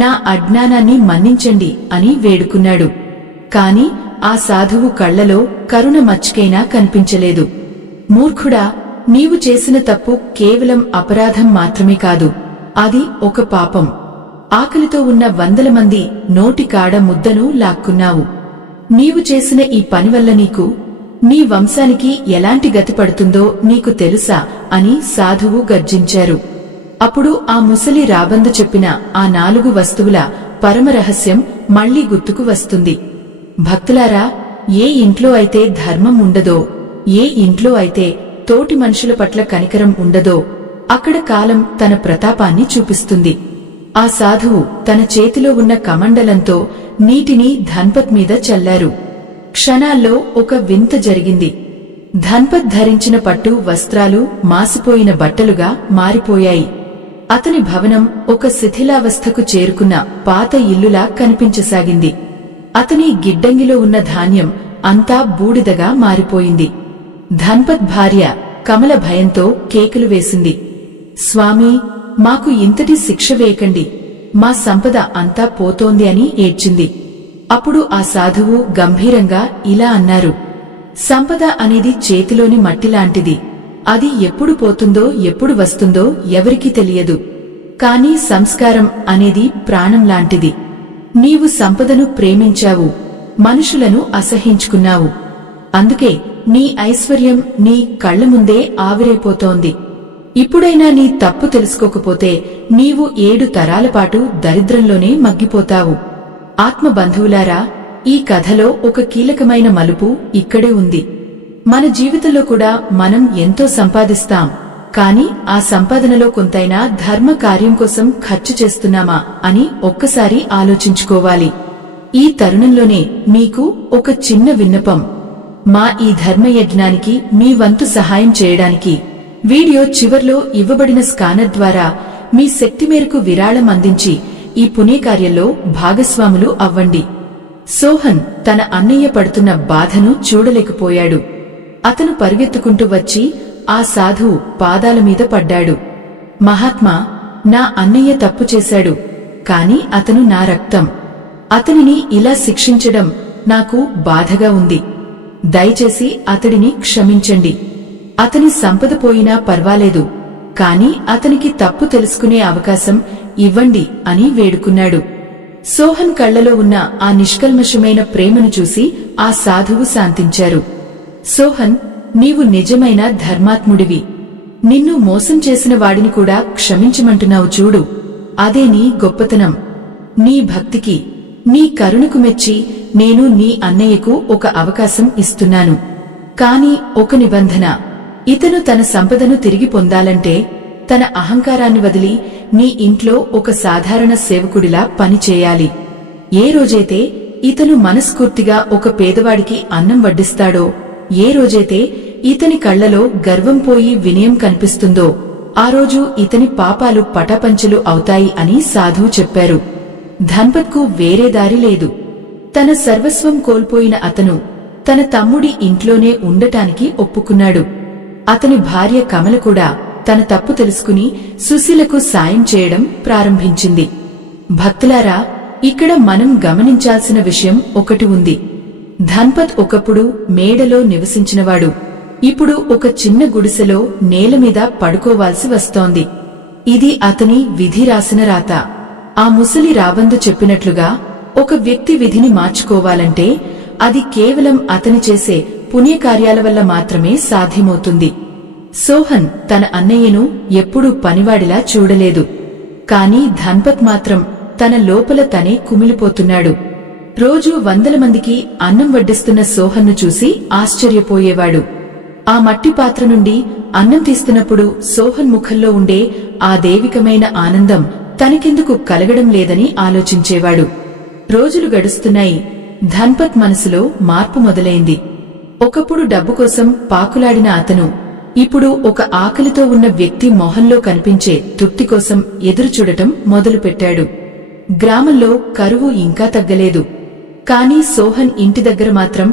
నా అజ్ఞానాన్ని మన్నించండి అని వేడుకున్నాడు. కాని ఆ సాధువు కళ్లలో కరుణ మచ్చుకైనా కనిపించలేదు. మూర్ఖుడా, నీవు చేసిన తప్పు కేవలం అపరాధం మాత్రమే కాదు, అది ఒక పాపం. ఆకలితో ఉన్న 100 మంది నోటి కాడ ముద్దను లాక్కున్నావు. నీవు చేసిన ఈ పని వల్ల నీకు, నీ వంశానికి ఎలాంటి గతి పడుతుందో నీకు తెలుసా అని సాధువు గర్జించారు. అప్పుడు ఆ ముసలి రాబందు చెప్పిన ఆ 4 వస్తువుల పరమరహస్యం మళ్లీ గుర్తుకు వస్తుంది. భక్తులారా, ఏ ఇంట్లో అయితే ధర్మం ఉండదో, ఏ ఇంట్లో అయితే తోటి మనుషుల పట్ల కనికరం ఉండదో, అక్కడ కాలం తన ప్రతాపాన్ని చూపిస్తుంది. ఆ సాధువు తన చేతిలో ఉన్న కమండలంతో నీటిని ధన్పత్ మీద చల్లారు. క్షణాల్లో ఒక వింత జరిగింది. ధన్పత్ ధరించిన పట్టు వస్త్రాలు మాసిపోయిన బట్టలుగా మారిపోయాయి. అతని భవనం ఒక శిథిలావస్థకు చేరుకున్న పాత ఇల్లులా కనిపించసాగింది. అతని గిడ్డంగిలో ఉన్న ధాన్యం అంతా బూడిదగా మారిపోయింది. ధన్పత్ భార్య కమల భయంతో కేకలు వేసింది. స్వామీ, మాకు ఇంతటి శిక్ష వేయకండి, మా సంపద అంతా పోతోంది అని ఏడ్చింది. అప్పుడు ఆ సాధువు గంభీరంగా ఇలా అన్నారు. సంపద అనేది చేతిలోని మట్టిలాంటిది. అది ఎప్పుడు పోతుందో ఎప్పుడు వస్తుందో ఎవరికీ తెలియదు. కాని సంస్కారం అనేది ప్రాణం లాంటిది. నీవు సంపదను ప్రేమించావు, మనుషులను అసహించుకున్నావు. అందుకే నీ ఐశ్వర్యం నీ కళ్ల ముందే ఆవిరైపోతోంది. ఇప్పుడైనా నీ తప్పు తెలుసుకోకపోతే నీవు 7 తరాల పాటు దరిద్రంలోనే మగ్గిపోతావు. ఆత్మబంధువులారా, ఈ కథలో ఒక కీలకమైన మలుపు ఇక్కడే ఉంది. మన జీవితంలో కూడా మనం ఎంతో సంపాదిస్తాం, కాని ఆ సంపాదనలో కొంతైనా ధర్మ కార్యం కోసం ఖర్చు చేస్తున్నామా అని ఒక్కసారి ఆలోచించుకోవాలి. ఈ తరుణంలోనే మీకు ఒక చిన్న విన్నపం. మా ఈ ధర్మయజ్ఞానికి మీ వంతు సహాయం చేయడానికి వీడియో చివర్లో ఇవ్వబడిన స్కానర్ ద్వారా మీ శక్తి మేరకు విరాళం అందించి ఈ పుణ్యకార్యంలో భాగస్వాములు అవ్వండి. సోహన్ తన అన్నయ్య పడుతున్న బాధను చూడలేకపోయాడు. అతను పరుగెత్తుకుంటూ వచ్చి ఆ సాధువు పాదాల మీద పడ్డాడు. మహాత్మా, నా అన్నయ్య తప్పు చేశాడు, కాని అతను నా రక్తం. అతనిని ఇలా శిక్షించడం నాకు బాధగా ఉంది. దయచేసి అతడిని క్షమించండి. అతని సంపద పోయినా పర్వాలేదు, కాని అతనికి తప్పు తెలుసుకునే అవకాశం ఇవ్వండి అని వేడుకున్నాడు. సోహన్ కళ్లలో ఉన్న ఆ నిష్కల్మషమైన ప్రేమను చూసి ఆ సాధువు శాంతించారు. సోహన్, నీవు నిజమైన ధర్మాత్ముడివి. నిన్ను మోసం చేసిన వాడిని కూడా క్షమించమంటున్నావు చూడు, అదే నీ గొప్పతనం. నీ భక్తికి, నీ కరుణకు మెచ్చి నేను నీ అన్నయ్యకు ఒక అవకాశం ఇస్తున్నాను. కాని ఒక నిబంధన. ఇతను తన సంపదను తిరిగి పొందాలంటే తన అహంకారాన్ని వదిలి నీ ఇంట్లో ఒక సాధారణ సేవకుడిలా పనిచేయాలి. ఏ రోజైతే ఇతను మనస్ఫూర్తిగా ఒక పేదవాడికి అన్నం వడ్డిస్తాడో, ఏ రోజైతే ఇతని కళ్లలో గర్వం పోయి వినయం కనిపిస్తుందో, ఆ రోజు ఇతని పాపాలు పటాపంచలు అవుతాయి అని సాధువు చెప్పారు. ధన్పత్కు వేరే దారి లేదు. తన సర్వస్వం కోల్పోయిన అతను తన తమ్ముడి ఇంట్లోనే ఉండటానికి ఒప్పుకున్నాడు. అతని భార్య కమల కూడా తన తప్పు తెలుసుకుని సుశీలకు సాయం చేయడం ప్రారంభించింది. భక్తులారా, ఇక్కడ మనం గమనించాల్సిన విషయం ఒకటి ఉంది. ధన్పత్ ఒకప్పుడు మేడలో నివసించినవాడు. ఇప్పుడు ఒక చిన్న గుడిసెలో నేలమీద పడుకోవాల్సి వస్తోంది. ఇది అతని విధి రాసిన రాత. ఆ ముసలి రాబందు చెప్పినట్లుగా ఒక వ్యక్తి విధిని మార్చుకోవాలంటే అది కేవలం అతని చేసే పుణ్యకార్యాల వల్ల మాత్రమే సాధ్యమవుతుంది. సోహన్ తన అన్నయ్యను ఎప్పుడూ పనివాడిలా చూడలేదు. కాని ధన్పత్ మాత్రం తన లోపల తనే కుమిలిపోతున్నాడు. రోజూ 100 మందికి అన్నం వడ్డిస్తున్న సోహన్ను చూసి ఆశ్చర్యపోయేవాడు. ఆ మట్టి పాత్ర నుండి అన్నం తీస్తున్నప్పుడు సోహన్ ముఖంలో ఉండే ఆ దైవికమైన ఆనందం తనకెందుకు కలగడం లేదని ఆలోచించేవాడు. రోజులు గడుస్తున్నాయి. ధన్పత్ మనసులో మార్పు మొదలైంది. ఒకప్పుడు డబ్బు కోసం పాకులాడిన అతను ఇప్పుడు ఒక ఆకలితో ఉన్న వ్యక్తి మొహంలో కనిపించే తృప్తి కోసం ఎదురుచూడటం మొదలుపెట్టాడు. గ్రామంలో కరువు ఇంకా తగ్గలేదు. కాని సోహన్ ఇంటి దగ్గర మాత్రం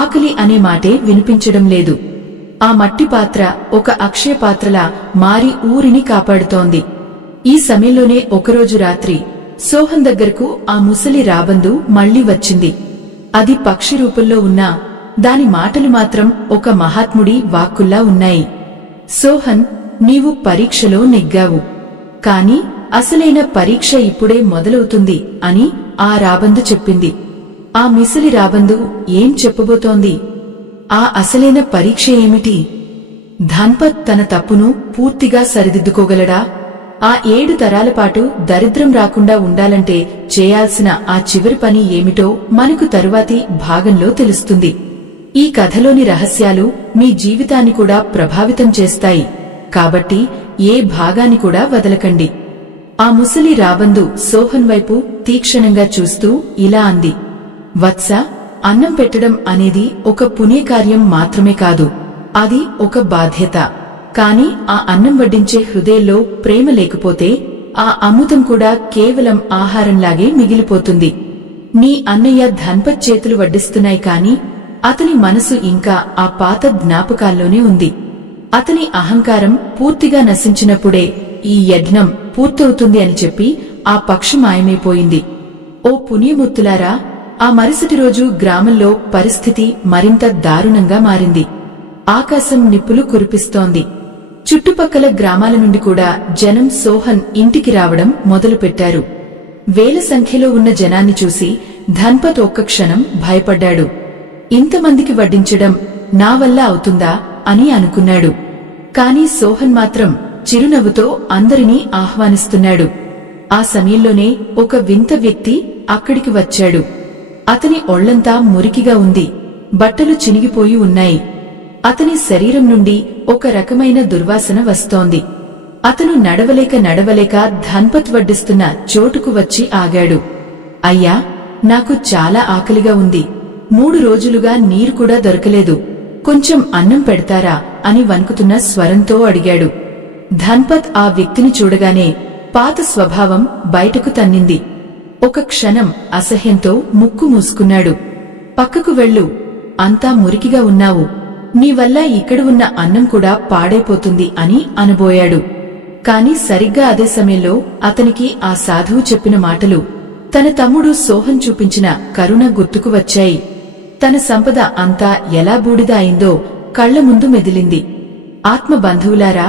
ఆకలి అనే మాటే వినిపించడం లేదు. ఆ మట్టి పాత్ర ఒక అక్షయ పాత్రలా మారి ఊరిని కాపాడుతోంది. ఈ సమయంలోనే ఒకరోజు రాత్రి సోహన్ దగ్గరకు ఆ ముసలి రాబందు మళ్లీ వచ్చింది. అది పక్షి రూపంలో ఉన్నా దాని మాటలు మాత్రం ఒక మహాత్ముడి వాక్కుల్లా ఉన్నాయి. సోహన్, నీవు పరీక్షలో నెగ్గావు. కాని అసలైన పరీక్ష ఇప్పుడే మొదలవుతుంది అని ఆ రాబందు చెప్పింది. ఆ మిసిలి రాబందు ఏం చెప్పబోతోంది? ఆ అసలైన పరీక్ష ఏమిటి? ధన్పత్ తన తప్పును పూర్తిగా సరిదిద్దుకోగలడా? ఆ 7 తరాల పాటు దరిద్రం రాకుండా ఉండాలంటే చేయాల్సిన ఆ చివరి పని ఏమిటో మనకు తరువాతి భాగంలో తెలుస్తుంది. ఈ కథలోని రహస్యాలు మీ జీవితాన్ని కూడా ప్రభావితం చేస్తాయి. కాబట్టి ఏ భాగాన్ని కూడా వదలకండి. ఆ ముసలి రాబందు సోహన్ వైపు తీక్షణంగా చూస్తూ ఇలా అంది. వత్స, అన్నం పెట్టడం అనేది ఒక పుణ్యకార్యం మాత్రమే కాదు, అది ఒక బాధ్యత. కాని ఆ అన్నం వడ్డించే హృదయంలో ప్రేమ లేకపోతే ఆ అమృతం కూడా కేవలం ఆహారంలాగే మిగిలిపోతుంది. నీ అన్నయ్య ధన్పత్ చేతులు వడ్డిస్తున్నాయి కాని అతని మనసు ఇంకా ఆ పాత జ్ఞాపకాల్లోనే ఉంది. అతని అహంకారం పూర్తిగా నశించినప్పుడే ఈ యజ్ఞం పూర్తవుతుంది అని చెప్పి ఆ పక్షి మాయమైపోయింది. ఓ పుణ్యమూర్తులారా, ఆ మరుసటి రోజు గ్రామంలో పరిస్థితి మరింత దారుణంగా మారింది. ఆకాశం నిప్పులు కురిపిస్తోంది. చుట్టుపక్కల గ్రామాల నుండి కూడా జనం సోహన్ ఇంటికి రావడం మొదలుపెట్టారు. వేల సంఖ్యలో ఉన్న జనాన్ని చూసి ధన్పత్ ఒక్క క్షణం భయపడ్డాడు. ఇంతమందికి వడ్డించడం నా వల్ల అవుతుందా అని అనుకున్నాడు. కాని సోహన్ మాత్రం చిరునవ్వుతో అందరినీ ఆహ్వానిస్తున్నాడు. ఆ సమయంలోనే ఒక వింత వ్యక్తి అక్కడికి వచ్చాడు. అతని ఒళ్లంతా మురికిగా ఉంది. బట్టలు చినిగిపోయి ఉన్నాయి. అతని శరీరం నుండి ఒక రకమైన దుర్వాసన వస్తోంది. అతను నడవలేక ధన్పత్ వడ్డిస్తున్న చోటుకు వచ్చి ఆగాడు. అయ్యా, నాకు చాలా ఆకలిగా ఉంది. 3 రోజులుగా నీరు కూడా దొరకలేదు. కొంచెం అన్నం పెడతారా అని వణుకుతున్న స్వరంతో అడిగాడు. ధన్పత్ ఆ వ్యక్తిని చూడగానే పాత స్వభావం బయటకు తన్నింది. ఒక క్షణం అసహ్యంతో ముక్కు మూసుకున్నాడు. పక్కకు వెళ్ళు, అంతా మురికిగా ఉన్నావు. నీవల్ల ఇక్కడ ఉన్న అన్నం కూడా పాడైపోతుంది అని అనబోయాడు. కాని సరిగ్గా అదే సమయంలో అతనికి ఆ సాధువు చెప్పిన మాటలు, తన తమ్ముడు సోహన్ చూపించిన కరుణ గుర్తుకు వచ్చాయి. తన సంపద అంతా ఎలా బూడిద అయిందో కళ్ల ముందు మెదిలింది. ఆత్మ బంధువులారా,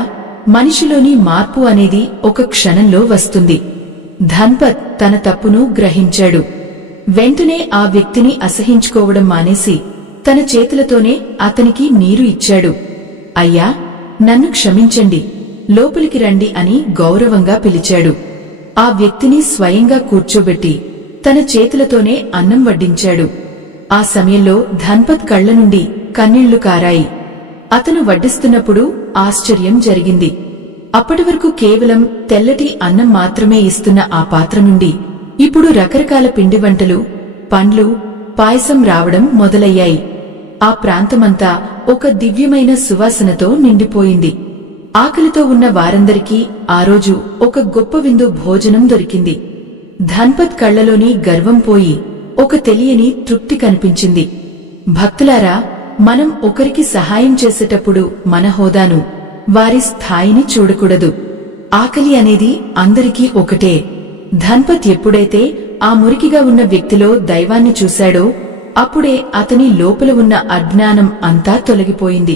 మనిషిలోని మార్పు అనేది ఒక క్షణంలో వస్తుంది. ధన్పత్ తన తప్పును గ్రహించాడు. వెంటనే ఆ వ్యక్తిని అసహించుకోవడం మానేసి తన చేతులతోనే అతనికి నీరు ఇచ్చాడు. అయ్యా, నన్ను క్షమించండి, లోపలికి రండి అని గౌరవంగా పిలిచాడు. ఆ వ్యక్తిని స్వయంగా కూర్చోబెట్టి తన చేతులతోనే అన్నం వడ్డించాడు. ఆ సమయంలో ధన్పత్ కళ్ల నుండి కన్నీళ్లు కారాయి. అతను వడ్డిస్తున్నప్పుడు ఆశ్చర్యం జరిగింది. అప్పటివరకు కేవలం తెల్లటి అన్నం మాత్రమే ఇస్తున్న ఆ పాత్ర నుండి ఇప్పుడు రకరకాల పిండి వంటలు, పండ్లు, పాయసం రావడం మొదలయ్యాయి. ఆ ప్రాంతమంతా ఒక దివ్యమైన సువాసనతో నిండిపోయింది. ఆకలితో ఉన్న వారందరికీ ఆ రోజు ఒక గొప్ప విందు భోజనం దొరికింది. ధన్పత్ కళ్లలోని గర్వం పోయి ఒక తెలియని తృప్తి కనిపించింది. భక్తులారా, మనం ఒకరికి సహాయం చేసేటప్పుడు మన హోదాను, వారి స్థాయిని చూడకూడదు. ఆకలి అనేది అందరికీ ఒకటే. ధన్పత్ ఎప్పుడైతే ఆ మురికిగా ఉన్న వ్యక్తిలో దైవాన్ని చూశాడో అప్పుడే అతని లోపల ఉన్న అజ్ఞానం అంతా తొలగిపోయింది.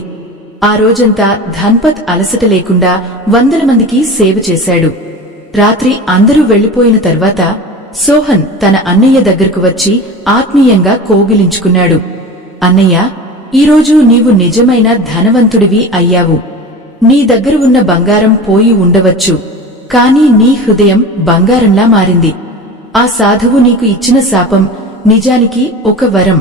ఆ రోజంతా ధన్పత్ అలసట లేకుండా 100 మందికి సేవ చేశాడు. రాత్రి అందరూ వెళ్లిపోయిన తర్వాత సోహన్ తన అన్నయ్య దగ్గరకు వచ్చి ఆత్మీయంగా కోగిలించుకున్నాడు. అన్నయ్య, ఈరోజు నీవు నిజమైన ధనవంతుడివి అయ్యావు. నీ దగ్గర ఉన్న బంగారం పోయి ఉండవచ్చు, కాని నీ హృదయం బంగారంలా మారింది. ఆ సాధువు నీకు ఇచ్చిన శాపం నిజానికి ఒక వరం.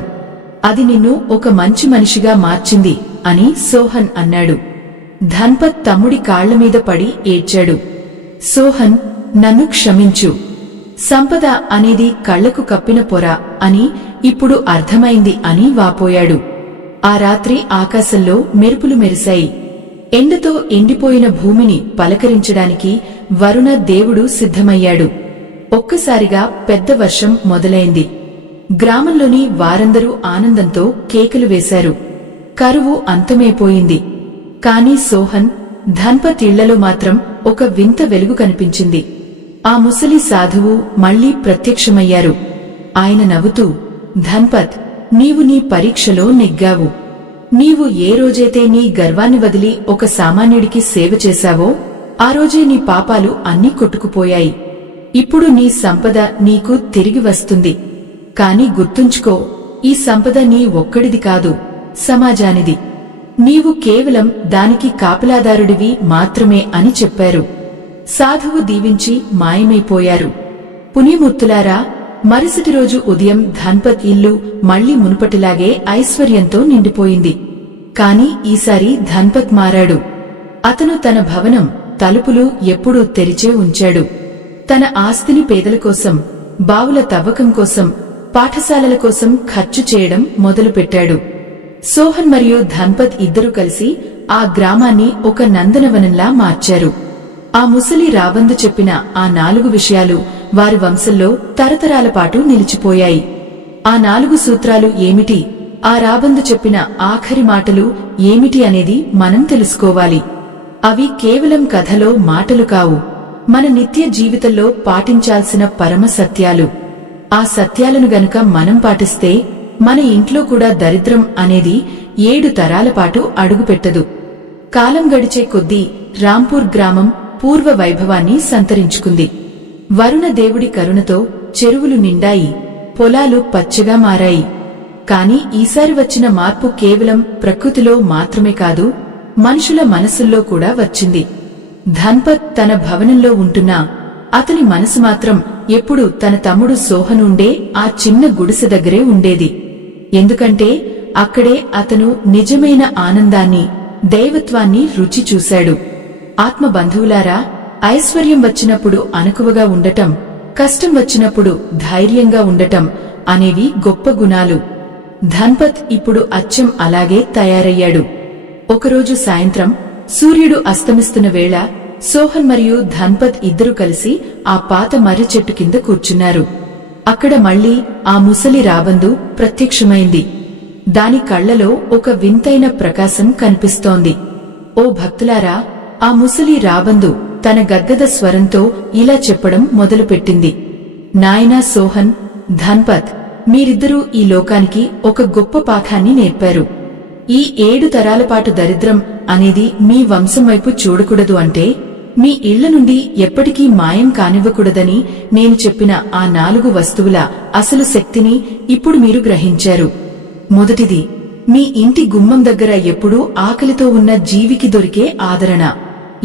అది నిన్ను ఒక మంచి మనిషిగా మార్చింది అని సోహన్ అన్నాడు. ధన్పత్ తమ్ముడి కాళ్లమీద పడి ఏడ్చాడు. సోహన్, నన్ను క్షమించు. సంపద అనేది కళ్లకు కప్పిన పొర అని ఇప్పుడు అర్థమైంది అని వాపోయాడు. ఆ రాత్రి ఆకాశంలో మెరుపులు మెరిశాయి. ఎండతో ఎండిపోయిన భూమిని పలకరించడానికి వరుణ దేవుడు సిద్ధమయ్యాడు. ఒక్కసారిగా పెద్ద వర్షం మొదలైంది. గ్రామంలోని వారందరూ ఆనందంతో కేకలు వేశారు. కరువు అంతమైపోయింది. కాని సోహన్, ధన్పత్ ఇళ్లలో మాత్రం ఒక వింత వెలుగు కనిపించింది. ఆ ముసలి సాధువు మళ్లీ ప్రత్యక్షమయ్యారు. ఆయన నవ్వుతూ, ధన్పత్, నీవు నీ పరీక్షలో నెగ్గావు. నీవు ఏ రోజైతే నీ గర్వాన్ని వదిలి ఒక సామాన్యుడికి సేవ చేశావో ఆ రోజే నీ పాపాలు అన్నీ కొట్టుకుపోయాయి. ఇప్పుడు నీ సంపద నీకు తిరిగి వస్తుంది. కాని గుర్తుంచుకో, ఈ సంపద నీ ఒక్కడిది కాదు, సమాజానిది. నీవు కేవలం దానికి కాపలాదారుడివి మాత్రమే అని చెప్పారు. సాధువు దీవించి మాయమైపోయారు. పుణ్యమూర్తులారా, మరుసటి రోజు ఉదయం ధన్పత్ ఇల్లు మళ్లీ మునుపటిలాగే ఐశ్వర్యంతో నిండిపోయింది. కాని ఈసారి ధన్పత్ మారాడు. అతను తన భవనం తలుపులు ఎప్పుడూ తెరిచే ఉంచాడు. తన ఆస్తిని పేదల కోసం, బావుల తవ్వకం కోసం, పాఠశాలల కోసం ఖర్చు చేయడం మొదలుపెట్టాడు. సోహన్ మరియు ధన్పత్ ఇద్దరూ కలిసి ఆ గ్రామాన్ని ఒక నందనవనంలా మార్చారు. ఆ ముసలి రాబందు చెప్పిన ఆ 4 విషయాలు వారి వంశంలో తరతరాల పాటు నిలిచిపోయాయి. ఆ 4 సూత్రాలు ఏమిటి, ఆ రాబందు చెప్పిన ఆఖరి మాటలు ఏమిటి అనేది మనం తెలుసుకోవాలి. అవి కేవలం కథలో మాటలు కావు, మన నిత్య జీవితంలో పాటించాల్సిన పరమ సత్యాలు. ఆ సత్యాలను గనుక మనం పాటిస్తే మన ఇంట్లో కూడా దరిద్రం అనేది 7 తరాల పాటు అడుగుపెట్టదు. కాలం గడిచే కొద్దీ రాంపూర్ గ్రామం పూర్వ వైభవాన్ని సంతరించుకుంది. వరుణ దేవుడి కరుణతో చెరువులు నిండాయి, పొలాలు పచ్చగా మారాయి. కాని ఈసారి వచ్చిన మార్పు కేవలం ప్రకృతిలో మాత్రమే కాదు, మనుషుల మనసుల్లో కూడా వచ్చింది. ధన్పత్ తన భవనంలో ఉంటున్నా అతని మనసు మాత్రం ఎప్పుడూ తన తమ్ముడు సోహన్ ఉండే ఆ చిన్న గుడిసె దగ్గరే ఉండేది. ఎందుకంటే అక్కడే అతను నిజమైన ఆనందాన్ని, దైవత్వాన్ని రుచి చూశాడు. ఆత్మబంధువులారా, ఐశ్వర్యం వచ్చినప్పుడు అణకువగా ఉండటం, కష్టం వచ్చినప్పుడు ధైర్యంగా ఉండటం అనేవి గొప్ప గుణాలు. ధన్పత్ ఇప్పుడు అచ్చం అలాగే తయారయ్యాడు. ఒకరోజు సాయంత్రం సూర్యుడు అస్తమిస్తున్న వేళ సోహన్ మరియు ధన్పత్ ఇద్దరూ కలిసి ఆ పాత మర్రి చెట్టు కింద కూర్చున్నారు. అక్కడ మళ్లీ ఆ ముసలి రాబందు ప్రత్యక్షమైంది. దాని కళ్లలో ఒక వింతైన ప్రకాశం కనిపిస్తోంది. ఓ భక్తులారా, ఆ ముసలి రాబందు తన గద్గద స్వరంతో ఇలా చెప్పడం మొదలుపెట్టింది. నాయనా సోహన్, ధన్పత్, మీరిద్దరూ ఈ లోకానికి ఒక గొప్ప పాఠాన్ని నేర్పారు. ఈ 7 తరాల పాటు దరిద్రం అనేది మీ వంశం వైపు చూడకూడదు అంటే మీ ఇళ్ల నుండి ఎప్పటికీ మాయం కానివ్వకూడదని నేను చెప్పిన ఆ 4 వస్తువుల అసలు శక్తిని ఇప్పుడు మీరు గ్రహించారు. మొదటిది, మీ ఇంటి గుమ్మం దగ్గర ఎప్పుడూ ఆకలితో ఉన్న జీవికి దొరికే ఆదరణ.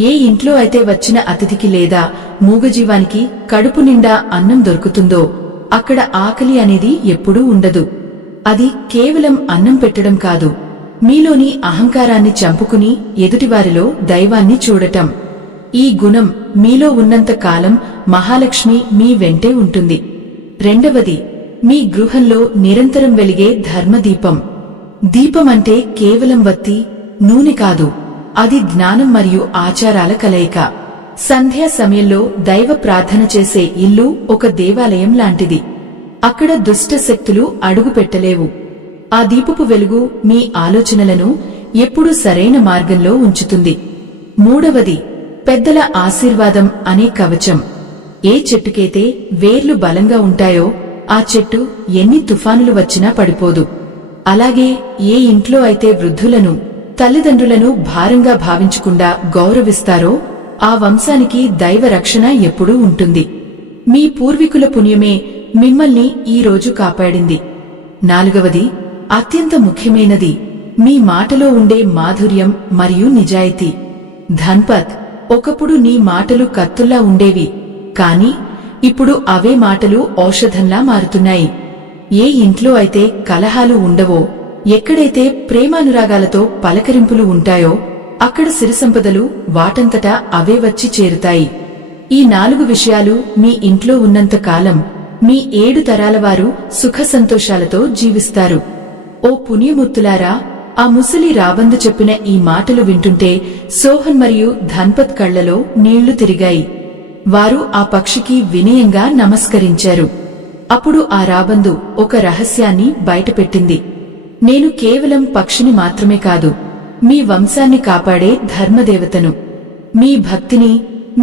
ఏ ఇంట్లో అయితే వచ్చిన అతిథికి లేదా మూగజీవానికి కడుపు నిండా అన్నం దొరుకుతుందో అక్కడ ఆకలి అనేది ఎప్పుడూ ఉండదు. అది కేవలం అన్నం పెట్టడం కాదు, మీలోని అహంకారాన్ని చంపుకుని ఎదుటివారిలో దైవాన్ని చూడటం. ఈ గుణం మీలో ఉన్నంత కాలం మహాలక్ష్మి మీ వెంటే ఉంటుంది. రెండవది, మీ గృహంలో నిరంతరం వెలిగే ధర్మదీపం. దీపం అంటే కేవలం వత్తి, నూనె కాదు, అది జ్ఞానం మరియు ఆచారాల కలయిక. సంధ్యా సమయంలో దైవ ప్రార్థన చేసే ఇల్లు ఒక దేవాలయం లాంటిది. అక్కడ దుష్ట శక్తులు అడుగు పెట్టలేవు. ఆ దీపపు వెలుగు మీ ఆలోచనలను ఎప్పుడూ సరైన మార్గంలో ఉంచుతుంది. మూడవది, పెద్దల ఆశీర్వాదం అనే కవచం. ఏ చెట్టుకైతే వేర్లు బలంగా ఉంటాయో ఆ చెట్టు ఎన్ని తుఫానులు వచ్చినా పడిపోదు. అలాగే ఏ ఇంట్లో అయితే వృద్ధులను, తల్లిదండ్రులను భారంగా భావించకుండా గౌరవిస్తారో ఆ వంశానికి దైవ రక్షణ ఎప్పుడూ ఉంటుంది. మీ పూర్వీకుల పుణ్యమే మిమ్మల్ని ఈ రోజు కాపాడింది. నాలుగవది, అత్యంత ముఖ్యమైనది, మీ మాటలో ఉండే మాధుర్యం మరియు నిజాయితీ. ధన్పత్, ఒకప్పుడు నీ మాటలు కత్తుల్లా ఉండేవి, కాని ఇప్పుడు అవే మాటలు ఔషధంలా మారుతున్నాయి. ఏ ఇంట్లో అయితే కలహాలు ఉండవో, ఎక్కడైతే ప్రేమానురాగాలతో పలకరింపులు ఉంటాయో అక్కడ సిరిసంపదలు వాటంతటా అవే వచ్చి చేరుతాయి. ఈ 4 విషయాలు మీ ఇంట్లో ఉన్నంత కాలం మీ 7 తరాల వారు సుఖ సంతోషాలతో జీవిస్తారు. ఓ పుణ్యమూర్తులారా, ఆ ముసలి రాబందు చెప్పిన ఈ మాటలు వింటుంటే సోహన్ మరియు ధన్పత్ కళ్లలో నీళ్లు తిరిగాయి. వారు ఆ పక్షికి వినయంగా నమస్కరించారు. అప్పుడు ఆ రాబందు ఒక రహస్యాన్ని బయటపెట్టింది. నేను కేవలం పక్షిని మాత్రమే కాదు, మీ వంశాన్ని కాపాడే ధర్మదేవతను. మీ భక్తిని,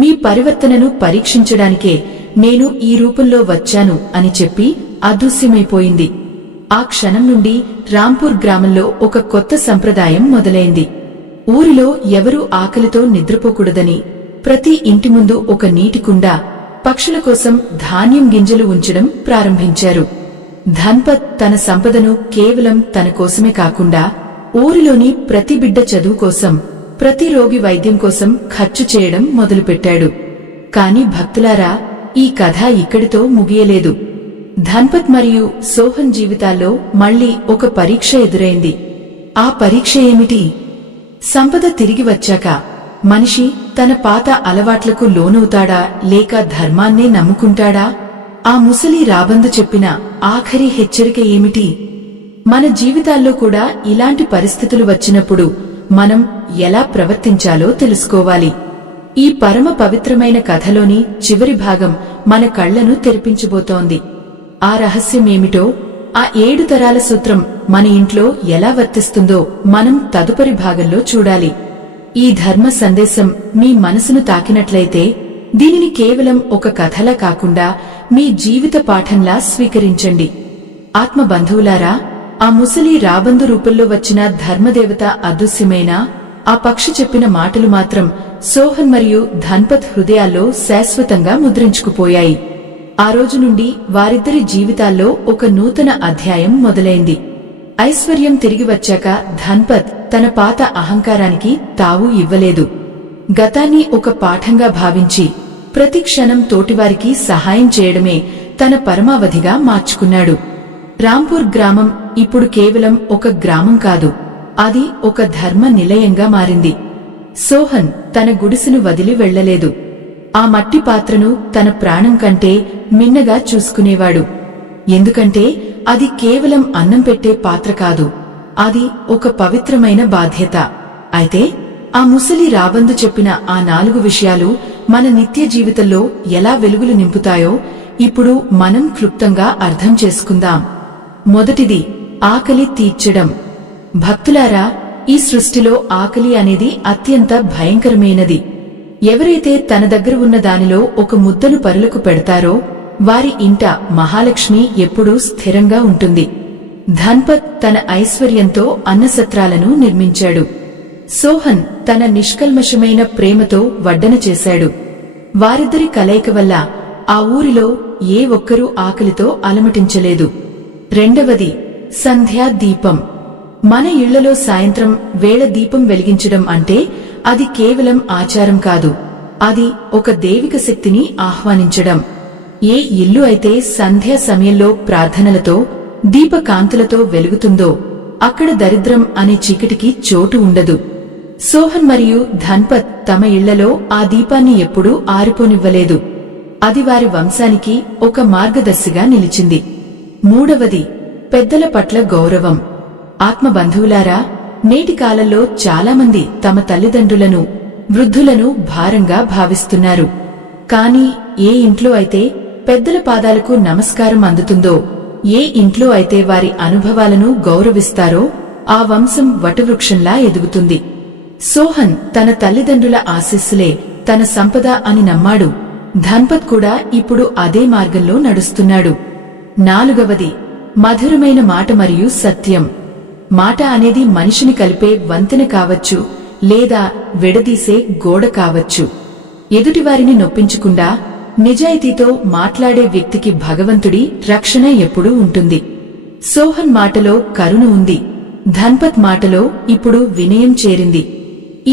మీ పరివర్తనను పరీక్షించడానికే నేను ఈ రూపంలో వచ్చాను అని చెప్పి అదృశ్యమైపోయింది. ఆ క్షణం నుండి రాంపూర్ గ్రామంలో ఒక కొత్త సంప్రదాయం మొదలైంది. ఊరిలో ఎవరూ ఆకలితో నిద్రపోకూడదని ప్రతి ఇంటి ముందు ఒక నీటి కుండ, పక్షుల కోసం ధాన్యం గింజలు ఉంచడం ప్రారంభించారు. ధన్పత్ తన సంపదను కేవలం తన కోసమే కాకుండా ఊరిలోని ప్రతి బిడ్డ చదువు కోసం, ప్రతి రోగి వైద్యం కోసం ఖర్చు చేయడం మొదలుపెట్టాడు. కాని భక్తులారా, ఈ కథ ఇక్కడితో ముగియలేదు. ధన్పత్ మరియు సోహన్ జీవితాల్లో మళ్లీ ఒక పరీక్ష ఎదురైంది. ఆ పరీక్ష ఏమిటి? సంపద తిరిగి వచ్చాక మనిషి తన పాత అలవాట్లకు లోనవుతాడా లేక ధర్మాన్నే నమ్ముకుంటాడా? ఆ ముసలి రాబందు చెప్పిన ఆఖరి హెచ్చరిక ఏమిటి? మన జీవితాల్లో కూడా ఇలాంటి పరిస్థితులు వచ్చినప్పుడు మనం ఎలా ప్రవర్తించాలో తెలుసుకోవాలి. ఈ పరమ పవిత్రమైన కథలోని చివరి భాగం మన కళ్లను తెరిపించబోతోంది. ఆ రహస్యమేమిటో, ఆ 7 తరాల సూత్రం మన ఇంట్లో ఎలా వర్తిస్తుందో మనం తదుపరి భాగంలో చూడాలి. ఈ ధర్మ సందేశం మీ మనసును తాకినట్లయితే దీనిని కేవలం ఒక కథలా కాకుండా మీ జీవిత పాఠంలా స్వీకరించండి. ఆత్మబంధువులారా, ఆ ముసలి రాబందు రూపంలో వచ్చిన ధర్మదేవత అదృశ్యమైన ఆ పక్షి చెప్పిన మాటలు మాత్రం సోహన్ మరియు ధన్పత్ హృదయాల్లో శాశ్వతంగా ముద్రించుకుపోయాయి. ఆ రోజు నుండి వారిద్దరి జీవితాల్లో ఒక నూతన అధ్యాయం మొదలైంది. ఐశ్వర్యం తిరిగి వచ్చాక ధన్పత్ తన పాత అహంకారానికి తావు ఇవ్వలేదు. గతాన్ని ఒక పాఠంగా భావించి ప్రతి క్షణం తోటివారికి సహాయం చేయడమే తన పరమావధిగా మార్చుకున్నాడు. రాంపూర్ గ్రామం ఇప్పుడు కేవలం ఒక గ్రామం కాదు, అది ఒక ధర్మ నిలయంగా మారింది. సోహన్ తన గుడిసెను వదిలి వెళ్లలేదు. ఆ మట్టి పాత్రను తన ప్రాణం కంటే మిన్నగా చూసుకునేవాడు. ఎందుకంటే అది కేవలం అన్నం పెట్టే పాత్ర కాదు, అది ఒక పవిత్రమైన బాధ్యత. అయితే ఆ ముసలి రాబందు చెప్పిన ఆ 4 విషయాలు మన నిత్య జీవితంలో ఎలా వెలుగులు నింపుతాయో ఇప్పుడు మనం క్లుప్తంగా అర్థం చేసుకుందాం. మొదటిది, ఆకలి తీర్చడం. భక్తులారా, ఈ సృష్టిలో ఆకలి అనేది అత్యంత భయంకరమైనది. ఎవరైతే తన దగ్గర ఉన్న దానిలో ఒక ముద్దను పరులకు పెడతారో వారి ఇంట మహాలక్ష్మి ఎప్పుడూ స్థిరంగా ఉంటుంది. ధన్పత్ తన ఐశ్వర్యంతో అన్నసత్రాలను నిర్మించాడు. సోహన్ తన నిష్కల్మషమైన ప్రేమతో వడ్డన చేశాడు. వారిద్దరి కలయిక వల్ల ఆ ఊరిలో ఏ ఒక్కరూ ఆకలితో అలమటించలేదు. రెండవది, సంధ్యా దీపం. మన ఇళ్లలో సాయంత్రం వేళ దీపం వెలిగించడం అంటే అది కేవలం ఆచారం కాదు, అది ఒక దైవిక శక్తిని ఆహ్వానించడం. ఏ ఇల్లు అయితే సంధ్యా సమయంలో ప్రార్థనలతో, దీపకాంతులతో వెలుగుతుందో అక్కడ దరిద్రం అనే చీకటికి చోటు ఉండదు. సోహన్ మరియు ధన్పత్ తమ ఇళ్లలో ఆ దీపాన్ని ఎప్పుడూ ఆరిపోనివ్వలేదు. అది వారి వంశానికి ఒక మార్గదర్శిగా నిలిచింది. మూడవది, పెద్దల పట్ల గౌరవం. ఆత్మబంధువులారా, నేటి కాలంలో చాలామంది తమ తల్లిదండ్రులను, వృద్ధులను భారంగా భావిస్తున్నారు. కాని ఏ ఇంట్లో అయితే పెద్దల పాదాలకు నమస్కారం అందుతుందో, ఏ ఇంట్లో అయితే వారి అనుభవాలను గౌరవిస్తారో ఆ వంశం వటవృక్షంలా ఎదుగుతుంది. సోహన్ తన తల్లిదండ్రుల ఆశీస్సులే తన సంపద అని నమ్మాడు. ధన్పత్ కూడా ఇప్పుడు అదే మార్గంలో నడుస్తున్నాడు. 4వది, మధురమైన మాట మరియు సత్యం. మాట అనేది మనిషిని కలిపే వంతెన కావచ్చు, లేదా విడదీసే గోడ కావచ్చు. ఎదుటివారిని నొప్పించకుండా నిజాయితీతో మాట్లాడే వ్యక్తికి భగవంతుడి రక్షణ ఎప్పుడూ ఉంటుంది. సోహన్ మాటలో కరుణ ఉంది. ధన్పత్ మాటలో ఇప్పుడు వినయం చేరింది.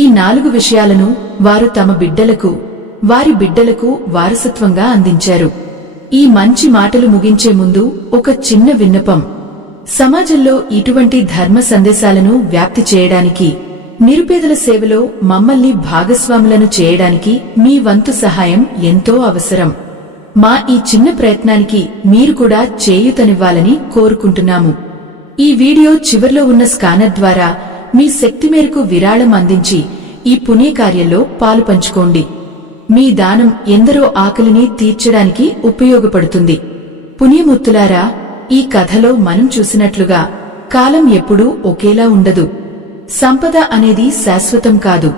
ఈ 4 విషయాలను వారు తమ బిడ్డలకు, వారి బిడ్డలకు వారసత్వంగా అందించారు. ఈ మంచి మాటలు ముగించే ముందు ఒక చిన్న విన్నపం. సమాజంలో ఇటువంటి ధర్మ సందేశాలను వ్యాప్తి చేయడానికి, నిరుపేదల సేవలో మమ్మల్ని భాగస్వాములను చేయడానికి మీ వంతు సహాయం ఎంతో అవసరం. మా ఈ చిన్న ప్రయత్నానికి మీరు కూడా చేయూతనివ్వాలని కోరుకుంటున్నాము. ఈ వీడియో చివర్లో ఉన్న స్కానర్ ద్వారా మీ శక్తి మేరకు విరాళం అందించి ఈ పుణ్యకార్యంలో పాలుపంచుకోండి. మీ దానం ఎందరో ఆకలిని తీర్చడానికి ఉపయోగపడుతుంది. పుణ్యమూర్తులారా, ఈ కథలో మనం చూసినట్లుగా కాలం ఎప్పుడూ ఒకేలా ఉండదు. సంపద అనేది శాశ్వతం కాదు,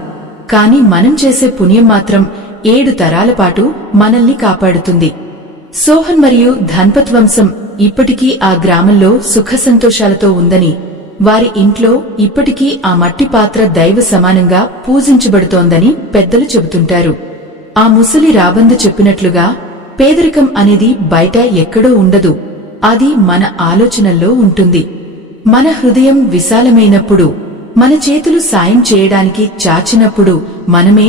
కాని మనం చేసే పుణ్యం మాత్రం 7 తరాల పాటు మనల్ని కాపాడుతుంది. సోహన్ మరియు ధన్పత్ వంశం ఇప్పటికీ ఆ గ్రామంలో సుఖసంతోషాలతో ఉందని, వారి ఇంట్లో ఇప్పటికీ ఆ మట్టి పాత్ర దైవ సమానంగా పూజించబడుతోందని పెద్దలు చెబుతుంటారు. ఆ ముసలి రాబందు చెప్పినట్లుగా పేదరికం అనేది బయట ఎక్కడో ఉండదు, అది మన ఆలోచనల్లో ఉంటుంది. మన హృదయం విశాలమైనప్పుడు, మన చేతులు సాయం చేయడానికి చాచినప్పుడు మనమే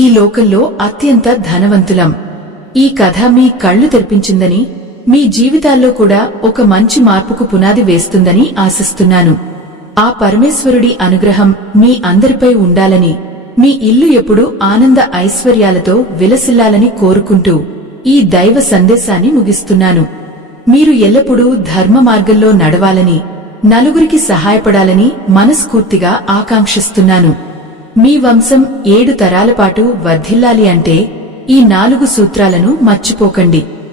ఈ లోకంలో అత్యంత ధనవంతులం. ఈ కథ మీ కళ్లు తెరిపించిందని, మీ జీవితాల్లో కూడా ఒక మంచి మార్పుకు పునాది వేస్తుందని ఆశిస్తున్నాను. ఆ పరమేశ్వరుడి అనుగ్రహం మీ అందరిపై ఉండాలని, మీ ఇల్లు ఎప్పుడూ ఆనంద ఐశ్వర్యాలతో విలసిల్లాలని కోరుకుంటూ ఈ దైవ సందేశాన్ని ముగిస్తున్నాను. మీరు ఎల్లప్పుడూ ధర్మ మార్గంలో నడవాలని, నలుగురికి సహాయపడాలని మనస్ఫూర్తిగా ఆకాంక్షిస్తున్నాను. మీ వంశం 7 తరాల పాటు వర్ధిల్లాలి అంటే ఈ 4 సూత్రాలను మర్చిపోకండి.